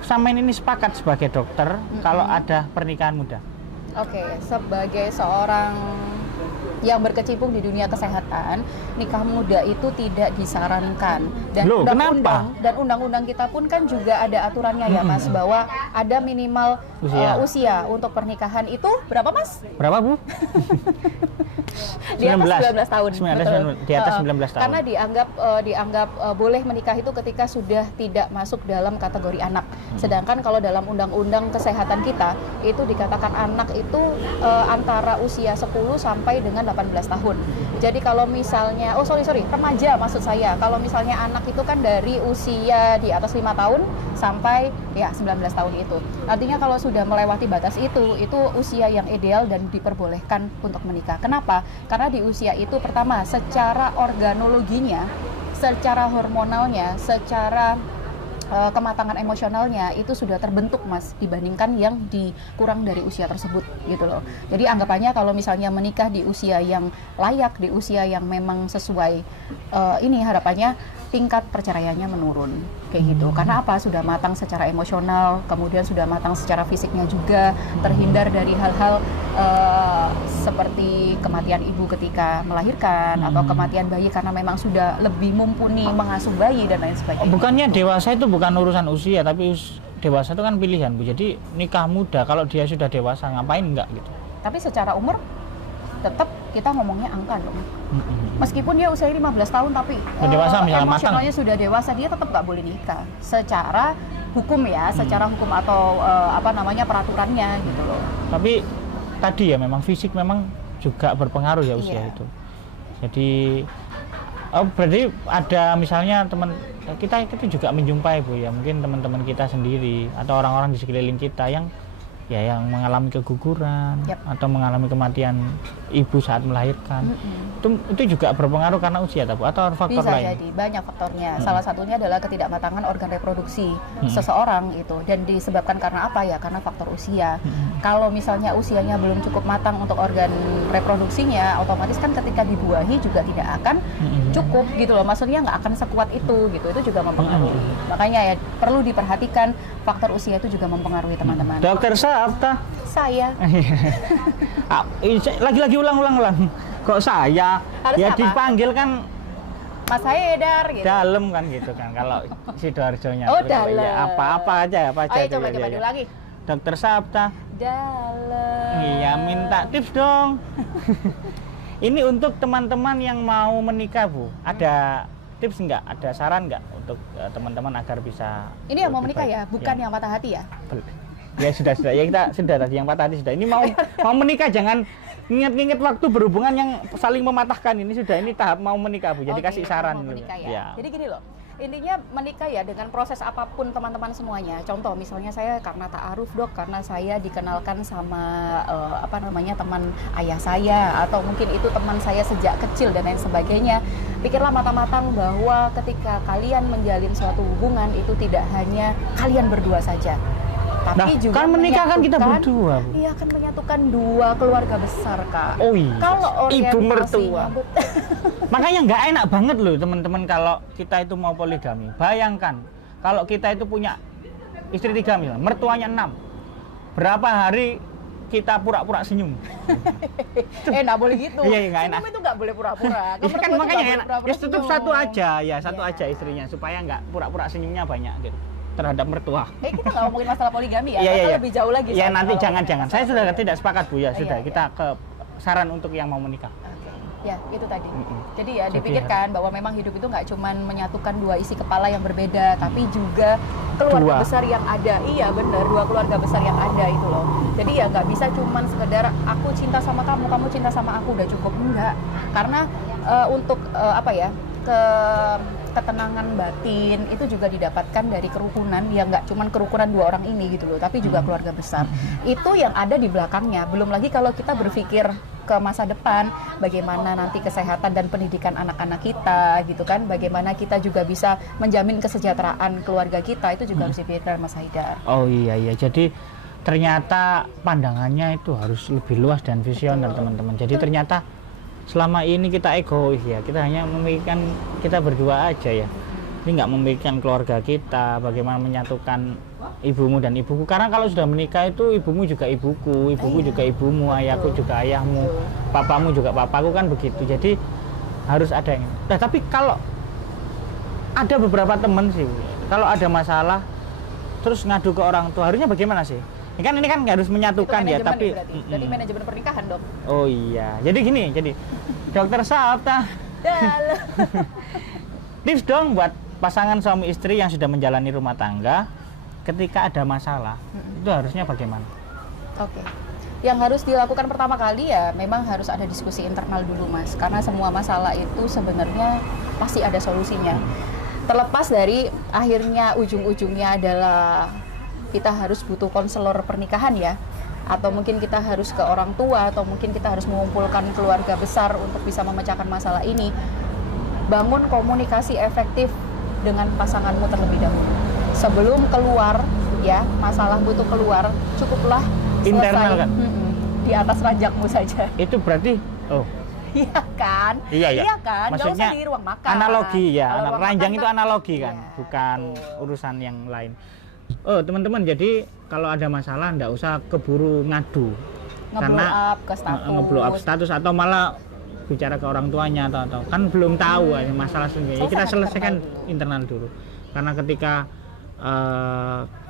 sama ini sepakat sebagai dokter kalau ada pernikahan muda? Oke, sebagai seorang yang berkecimpung di dunia kesehatan, nikah muda itu tidak disarankan. Dan undang-undang kita pun kan juga ada aturannya ya, Mas, bahwa ada minimal usia untuk pernikahan itu berapa, Mas? Berapa, Bu? Di atas 19 tahun. Di atas 19 tahun. Karena dianggap boleh menikah itu ketika sudah tidak masuk dalam kategori anak. Sedangkan kalau dalam undang-undang kesehatan kita itu dikatakan anak itu antara usia 10 sampai dengan 18 tahun. Jadi kalau misalnya remaja maksud saya. Kalau misalnya anak itu kan dari usia di atas 5 tahun sampai ya 19 tahun itu. Artinya kalau sudah melewati batas itu usia yang ideal dan diperbolehkan untuk menikah. Kenapa? Karena di usia itu pertama secara organologinya, secara hormonalnya, secara kematangan emosionalnya itu sudah terbentuk, Mas, dibandingkan yang kurang dari usia tersebut gitu loh. Jadi anggapannya kalau misalnya menikah di usia yang layak, di usia yang memang sesuai, ini harapannya tingkat perceraiannya menurun kayak gitu. Karena apa? Sudah matang secara emosional, kemudian sudah matang secara fisiknya juga, terhindar dari hal-hal seperti kematian ibu ketika melahirkan atau kematian bayi karena memang sudah lebih mumpuni mengasuh bayi dan lain sebagainya. Bukannya dewasa itu bukan urusan usia, tapi dewasa itu kan pilihan, Bu. Jadi nikah muda kalau dia sudah dewasa ngapain enggak gitu. Tapi secara umur tetap kita ngomongnya angka dong. Meskipun dia usia 15 tahun tapi dewasa, emosionalnya sudah dewasa, dia tetap nggak boleh nikah. Secara hukum ya, secara hukum atau peraturannya gitu loh. Tapi tadi ya memang fisik memang juga berpengaruh ya usia itu. Jadi berarti ada misalnya teman kita juga menjumpai, Bu, ya mungkin teman-teman kita sendiri atau orang-orang di sekeliling kita yang ya yang mengalami keguguran Yap. atau mengalami kematian ibu saat melahirkan. Itu juga berpengaruh karena usia atau faktor Bisa lain. jadi banyak faktornya. Salah satunya adalah ketidakmatangan organ reproduksi seseorang itu, dan disebabkan karena apa ya? Karena faktor usia. Kalau misalnya usianya belum cukup matang untuk organ reproduksinya, otomatis kan ketika dibuahi juga tidak akan cukup gitu loh. Maksudnya nggak akan sekuat itu gitu. Itu juga mempengaruhi. Makanya ya perlu diperhatikan faktor usia itu juga mempengaruhi teman-teman. Dokter Sabta. Saya Lagi-lagi ulang. Kok saya? Harus Ya apa? dipanggil kan Mas Haidar gitu. dalam kan gitu kan. Kalau Sidoarjonya. Oh, Tapi kalau dalam. ya apa Ayo aja. coba dulu lagi. Dokter Sabta. Dalam. Iya, minta tips dong. Ini untuk teman-teman yang mau menikah, Bu. Ada tips nggak? Ada saran nggak untuk teman-teman agar bisa Ini yang mau lebih menikah baik? ya, bukan yang patah hati ya. Ya sudah. Ya kita sudah tadi yang patah hati sudah. Ini mau menikah jangan ingat-ingat waktu berhubungan yang saling mematahkan. Ini sudah, ini tahap mau menikah, Bu. Jadi Oke, kasih saran mau dulu. menikah ya. Ya. Jadi gini loh, intinya menikah ya dengan proses apapun teman-teman semuanya. Contoh misalnya saya karena ta'aruf dok, karena saya dikenalkan sama teman ayah saya, atau mungkin itu teman saya sejak kecil dan lain sebagainya. Pikirlah matang-matang bahwa ketika kalian menjalin suatu hubungan itu tidak hanya kalian berdua saja, tapi juga kan menikah kan kita menyatukan- berdua, Bu. Iya, kan menyatukan dua keluarga besar, Kak. Oh iya. Kalau Ibu mertua. orientasinya Makanya nggak enak banget loh teman-teman kalau kita itu mau poligami. Bayangkan kalau kita itu punya istri 3 misalnya, mertuanya 6. Berapa hari kita pura-pura senyum? nggak boleh gitu. Iya, nggak enak. Senyum itu nggak boleh pura-pura. Iya kan makanya enak. Ya tetap satu aja ya, satu Iya. aja istrinya supaya nggak pura-pura senyumnya banyak gitu terhadap mertua. Kita nggak ngomongin masalah poligami ya, Iya, karena iya. lebih jauh lagi. Ya soalnya nanti kalau jangan-jangan. ngomongin Saya sudah masalah tidak sepakat, Bu, ya. Iya, Sudah, iya. kita ke saran untuk yang mau menikah. Oke. Ya, itu tadi. Jadi ya Jadi dipikirkan bahwa memang hidup itu nggak cuma menyatukan dua isi kepala yang berbeda, tapi juga keluarga Dua. besar yang ada. Iya benar, dua keluarga besar yang ada itu loh. Jadi ya nggak bisa cuman sekedar aku cinta sama kamu, kamu cinta sama aku udah cukup, enggak. Karena untuk ketenangan batin itu juga didapatkan dari kerukunan yang nggak cuman kerukunan dua orang ini gitu loh, tapi juga keluarga besar. Itu yang ada di belakangnya. Belum lagi kalau kita berpikir ke masa depan, bagaimana nanti kesehatan dan pendidikan anak-anak kita gitu kan, bagaimana kita juga bisa menjamin kesejahteraan keluarga kita, itu juga harus dipikirkan Mas Haidar. Oh iya, jadi ternyata pandangannya itu harus lebih luas dan visioner, teman-teman. Jadi ternyata selama ini kita egois ya, kita hanya memikirkan kita berdua aja ya. Ini nggak memikirkan keluarga kita, bagaimana menyatukan ibumu dan ibuku. Karena kalau sudah menikah itu ibumu juga ibuku, ibuku juga ibumu, ayahku juga ayahmu, papamu juga papaku, kan begitu. Jadi harus ada yang. Nah, tapi kalau ada beberapa teman sih, kalau ada masalah terus ngadu ke orang tua, harusnya bagaimana sih? Ini kan harus menyatukan Itu ya, manajemen tapi berarti manajemen pernikahan dok. oh iya, jadi gini, dokter Sabta, tips dong buat pasangan suami istri yang sudah menjalani rumah tangga, ketika ada masalah, itu harusnya bagaimana? Oke. Yang harus dilakukan pertama kali ya memang harus ada diskusi internal dulu Mas, karena semua masalah itu sebenarnya pasti ada solusinya. Terlepas dari akhirnya ujung-ujungnya adalah kita harus butuh konselor pernikahan ya, atau mungkin kita harus ke orang tua, atau mungkin kita harus mengumpulkan keluarga besar untuk bisa memecahkan masalah ini. Bangun komunikasi efektif dengan pasanganmu terlebih dahulu. Sebelum keluar ya, masalahmu itu keluar, cukuplah Internal selesai kan? di atas ranjangmu saja. Itu berarti, Iya kan? Iya kan? Nggak maksudnya usah di ruang makan. analogi ya, Kalau ruang ranjang makan itu kan- analogi kan, Iya, bukan betul. urusan yang lain. Oh teman-teman, jadi kalau ada masalah nggak usah keburu ngadu, Nge-blow up ke status. nge-blow up status atau malah bicara ke orang tuanya atau kan belum tahu ada masalah sendiri. Kita selesaikan internal dulu. Karena ketika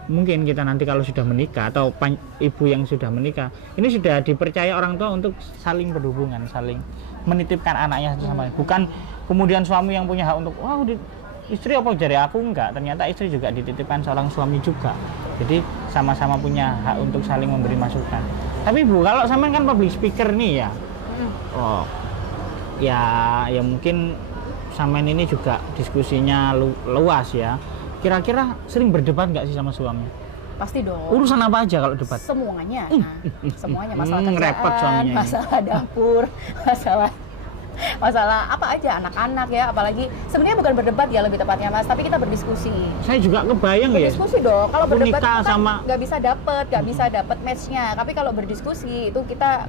mungkin kita nanti kalau sudah menikah atau ibu yang sudah menikah, ini sudah dipercaya orang tua untuk saling berhubungan, saling menitipkan anaknya satu sama lain. Bukan kemudian suami yang punya hak untuk istri apa jadi aku, enggak. Ternyata istri juga dititipkan seorang suami juga. Jadi sama-sama punya hak untuk saling memberi masukan. Tapi Bu, kalau sama kan public speaker nih ya. Ya mungkin sampean ini juga diskusinya luas ya. Kira-kira sering berdebat nggak sih sama suami? Pasti dong. Urusan apa aja kalau debat? Semuanya. Semuanya, masalah kerjaan, repot suaminya. masalah dapur, masalah apa aja, anak-anak ya, apalagi sebenarnya bukan berdebat ya lebih tepatnya Mas, tapi kita berdiskusi. Saya juga kebayang ya. Berdiskusi dong. Kalau Aku berdebat nikah itu kan sama nggak bisa dapet matchnya. Tapi kalau berdiskusi itu kita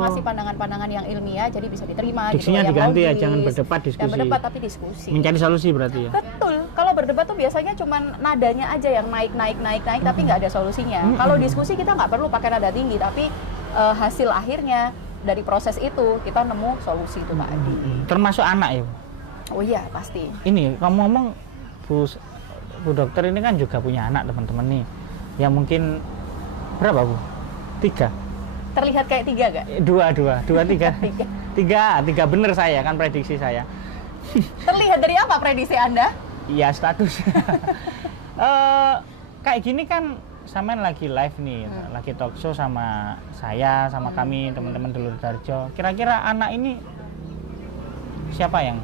ngasih pandangan-pandangan yang ilmiah, jadi bisa diterima. Diksinya gitu, diganti ya, logis. jangan berdebat, diskusi. Jangan berdebat tapi diskusi. Mencari solusi berarti ya. Betul. Kalau berdebat tuh biasanya cuman nadanya aja yang naik, tapi nggak ada solusinya. Kalau diskusi kita nggak perlu pakai nada tinggi, tapi hasil akhirnya dari proses itu kita nemu solusi itu tadi. Termasuk anak ya. Oh iya pasti. Ini kamu ngomong Bu dokter ini kan juga punya anak teman-teman nih. Ya mungkin berapa Bu? 3. Terlihat kayak 3 gak? 2, 3. tiga bener saya kan prediksi saya. Terlihat dari apa prediksi Anda? Iya status. Kayak gini kan sampean lagi live nih, lagi talk show sama saya, sama kami teman-teman Dulur Darjo. Kira-kira anak ini siapa yang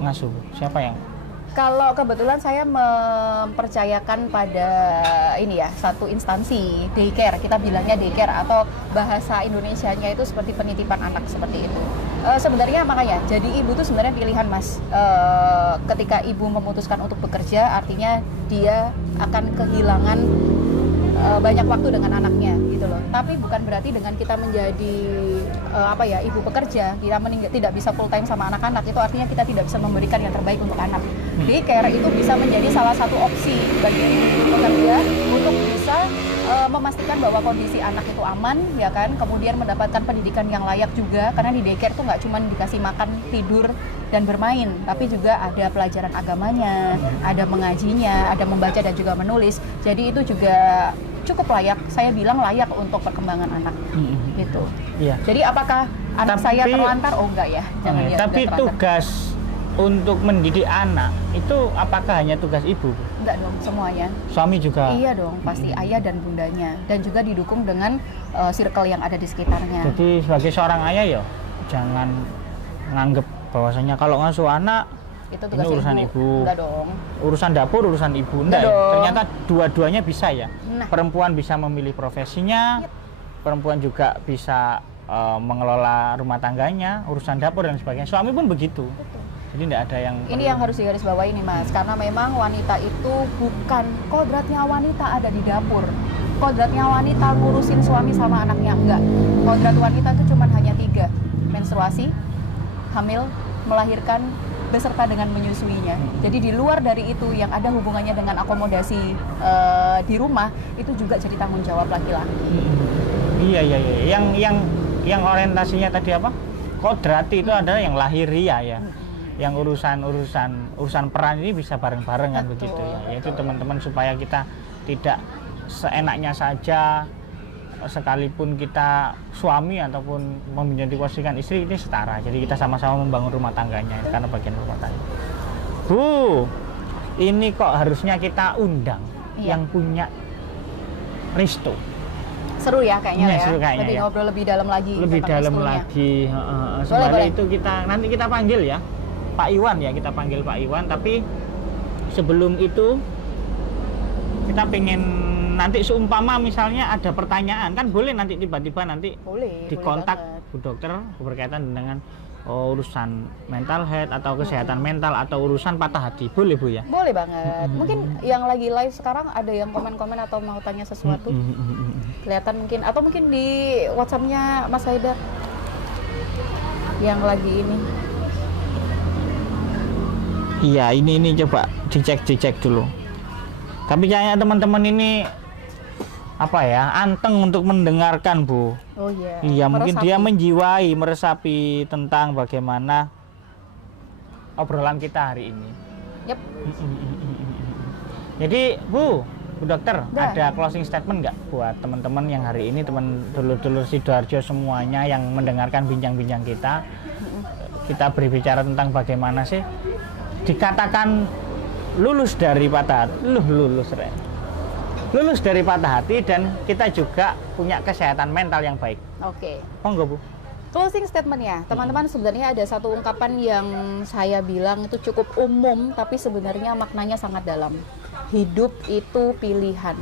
ngasuh? Siapa yang? Kalau kebetulan saya mempercayakan pada ini ya, satu instansi daycare, kita bilangnya daycare atau bahasa Indonesianya itu seperti penitipan anak seperti itu. Sebenarnya makanya jadi ibu tuh sebenarnya pilihan Mas. Ketika ibu memutuskan untuk bekerja, artinya dia akan kehilangan banyak waktu dengan anaknya gitu loh. Tapi bukan berarti dengan kita menjadi ibu pekerja, kita tidak bisa full time sama anak-anak, itu artinya kita tidak bisa memberikan yang terbaik untuk anak. Daycare itu bisa menjadi salah satu opsi bagi ibu pekerja untuk bisa memastikan bahwa kondisi anak itu aman, ya kan, kemudian mendapatkan pendidikan yang layak juga, karena di daycare itu nggak cuma dikasih makan, tidur, dan bermain, tapi juga ada pelajaran agamanya, ada mengajinya, ada membaca dan juga menulis. Jadi itu juga cukup layak, saya bilang layak untuk perkembangan anak, gitu. Iya. Jadi apakah anak saya terlantar? Oh enggak ya, jangan dia tapi tugas untuk mendidik anak itu apakah hanya tugas ibu? Enggak dong, semuanya. Suami juga? Iya dong, pasti ayah dan bundanya, dan juga didukung dengan circle yang ada di sekitarnya. Jadi sebagai seorang ayah ya jangan nganggep bahwasanya kalau ngasuh anak itu tugas ini urusan ibu. Enggak dong. Urusan dapur urusan ibu. Enggak, ternyata dua-duanya bisa ya. Nah. Perempuan bisa memilih profesinya, perempuan juga bisa mengelola rumah tangganya, urusan dapur dan sebagainya. Suami pun begitu. Betul. Jadi tidak ada yang ini yang harus digarisbawahi nih Mas, karena memang wanita itu bukan kodratnya wanita ada di dapur. Kodratnya wanita ngurusin suami sama anaknya, enggak. Kodrat wanita itu cuma hanya 3, menstruasi, hamil, melahirkan, beserta dengan menyusuinya. Jadi di luar dari itu yang ada hubungannya dengan akomodasi di rumah itu juga jadi tanggung jawab laki-laki. Iya. Yang orientasinya tadi apa? Kodrati itu adalah yang lahiriah ya. Yang urusan peran ini bisa bareng-bareng kan begitu ya. Yaitu teman-teman supaya kita tidak seenaknya saja, sekalipun kita suami ataupun menjadi posisikan istri ini setara. Jadi kita sama-sama membangun rumah tangganya karena bagian rumah tangga. Bu, ini kok harusnya kita undang yang punya resto. Seru ya kayaknya seru kayaknya, lebih ngobrol lebih dalam lagi. Lebih dalam lagi. Boleh. Itu nanti kita panggil ya Pak Iwan ya, kita panggil Pak Iwan. Tapi sebelum itu kita pengen nanti seumpama misalnya ada pertanyaan kan boleh nanti tiba-tiba nanti dikontak Bu Dokter berkaitan dengan urusan mental health atau kesehatan mental atau urusan patah hati, boleh Bu ya? Boleh banget. Mungkin yang lagi live sekarang ada yang komen-komen atau mau tanya sesuatu, kelihatan mungkin, atau mungkin di WhatsApp-nya Mas Haidar yang lagi ini. Iya, ini coba dicek dulu. Tapi kayaknya teman-teman ini apa ya, anteng untuk mendengarkan Bu. Oh iya. Iya, mungkin dia menjiwai, meresapi tentang bagaimana obrolan kita hari ini. Yep. Jadi Bu Dokter, ada closing statement nggak buat teman-teman yang hari ini, teman dulur-dulur Sidoarjo semuanya yang mendengarkan bincang-bincang kita? Kita berbicara tentang bagaimana sih dikatakan lulus dari patah hati, lulus dari patah hati, dan kita juga punya kesehatan mental yang baik. Oke. Monggo Bu. Closing statement ya, teman-teman, sebenarnya ada satu ungkapan yang saya bilang itu cukup umum, tapi sebenarnya maknanya sangat dalam. Hidup itu pilihan.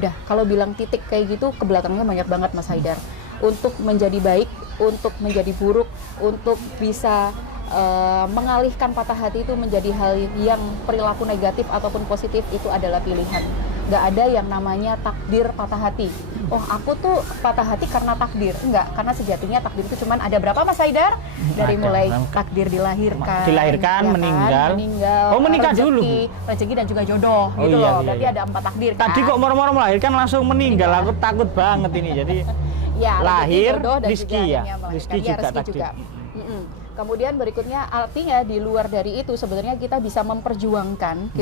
Udah, kalau bilang titik kayak gitu, ke belakangnya banyak banget Mas Haidar. Untuk menjadi baik, untuk menjadi buruk, untuk bisa mengalihkan patah hati itu menjadi hal yang perilaku negatif ataupun positif, itu adalah pilihan. Nggak ada yang namanya takdir patah hati. Oh, aku tuh patah hati karena takdir. Enggak, karena sejatinya takdir itu cuman ada berapa Mas Haidar? Dari mulai takdir dilahirkan, dilahirkan, ya kan? meninggal. meninggal, Oh, menikah rezeki, dulu. rezeki dan juga jodoh, Oh, gitu iya, loh. iya, Berarti iya. ada 4 takdir kan? Tadi kok moro-moro melahirkan langsung meninggal, Meninggal. aku takut banget ini. Jadi Ya, rezeki, lahir, jodoh, dan rizki juga ya, akhirnya melahirkan. rizki Ya, juga rezeki takdir. juga. Kemudian berikutnya, artinya di luar dari itu sebenarnya kita bisa memperjuangkan,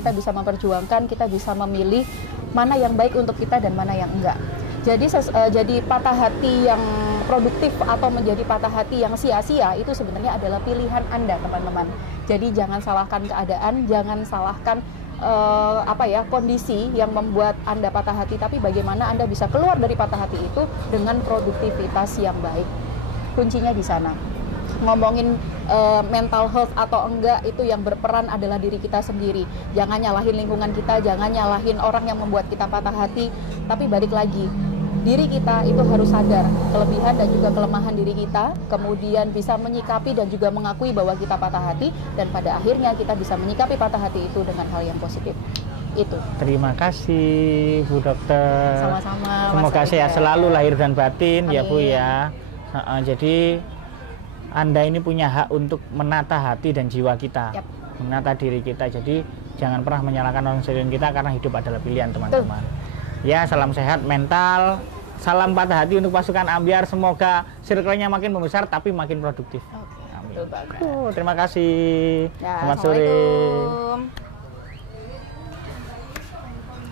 kita bisa memilih mana yang baik untuk kita dan mana yang enggak. Jadi patah hati yang produktif atau menjadi patah hati yang sia-sia itu sebenarnya adalah pilihan Anda, teman-teman. Jadi jangan salahkan keadaan, jangan salahkan kondisi yang membuat Anda patah hati, tapi bagaimana Anda bisa keluar dari patah hati itu dengan produktivitas yang baik. Kuncinya di sana. Ngomongin mental health atau enggak, itu yang berperan adalah diri kita sendiri. Jangan nyalahin lingkungan kita, jangan nyalahin orang yang membuat kita patah hati, tapi balik lagi, diri kita itu harus sadar kelebihan dan juga kelemahan diri kita, kemudian bisa menyikapi dan juga mengakui bahwa kita patah hati, dan pada akhirnya kita bisa menyikapi patah hati itu dengan hal yang positif. Itu. Terima kasih Bu Dokter. Sama-sama. Semoga Mas sehat Haidar. selalu lahir dan batin. Amin. Ya Bu ya. Jadi Anda ini punya hak untuk menata hati dan jiwa kita, Yap. menata diri kita. Jadi jangan pernah menyalahkan orang sekeliling kita, karena hidup adalah pilihan, teman-teman. Ya, salam sehat mental, salam patah hati untuk pasukan Ambyar. Semoga circle-nya makin membesar tapi makin produktif. Oke, Amin. betul banget. Terima kasih. Ya, Selamat sore. Assalamualaikum.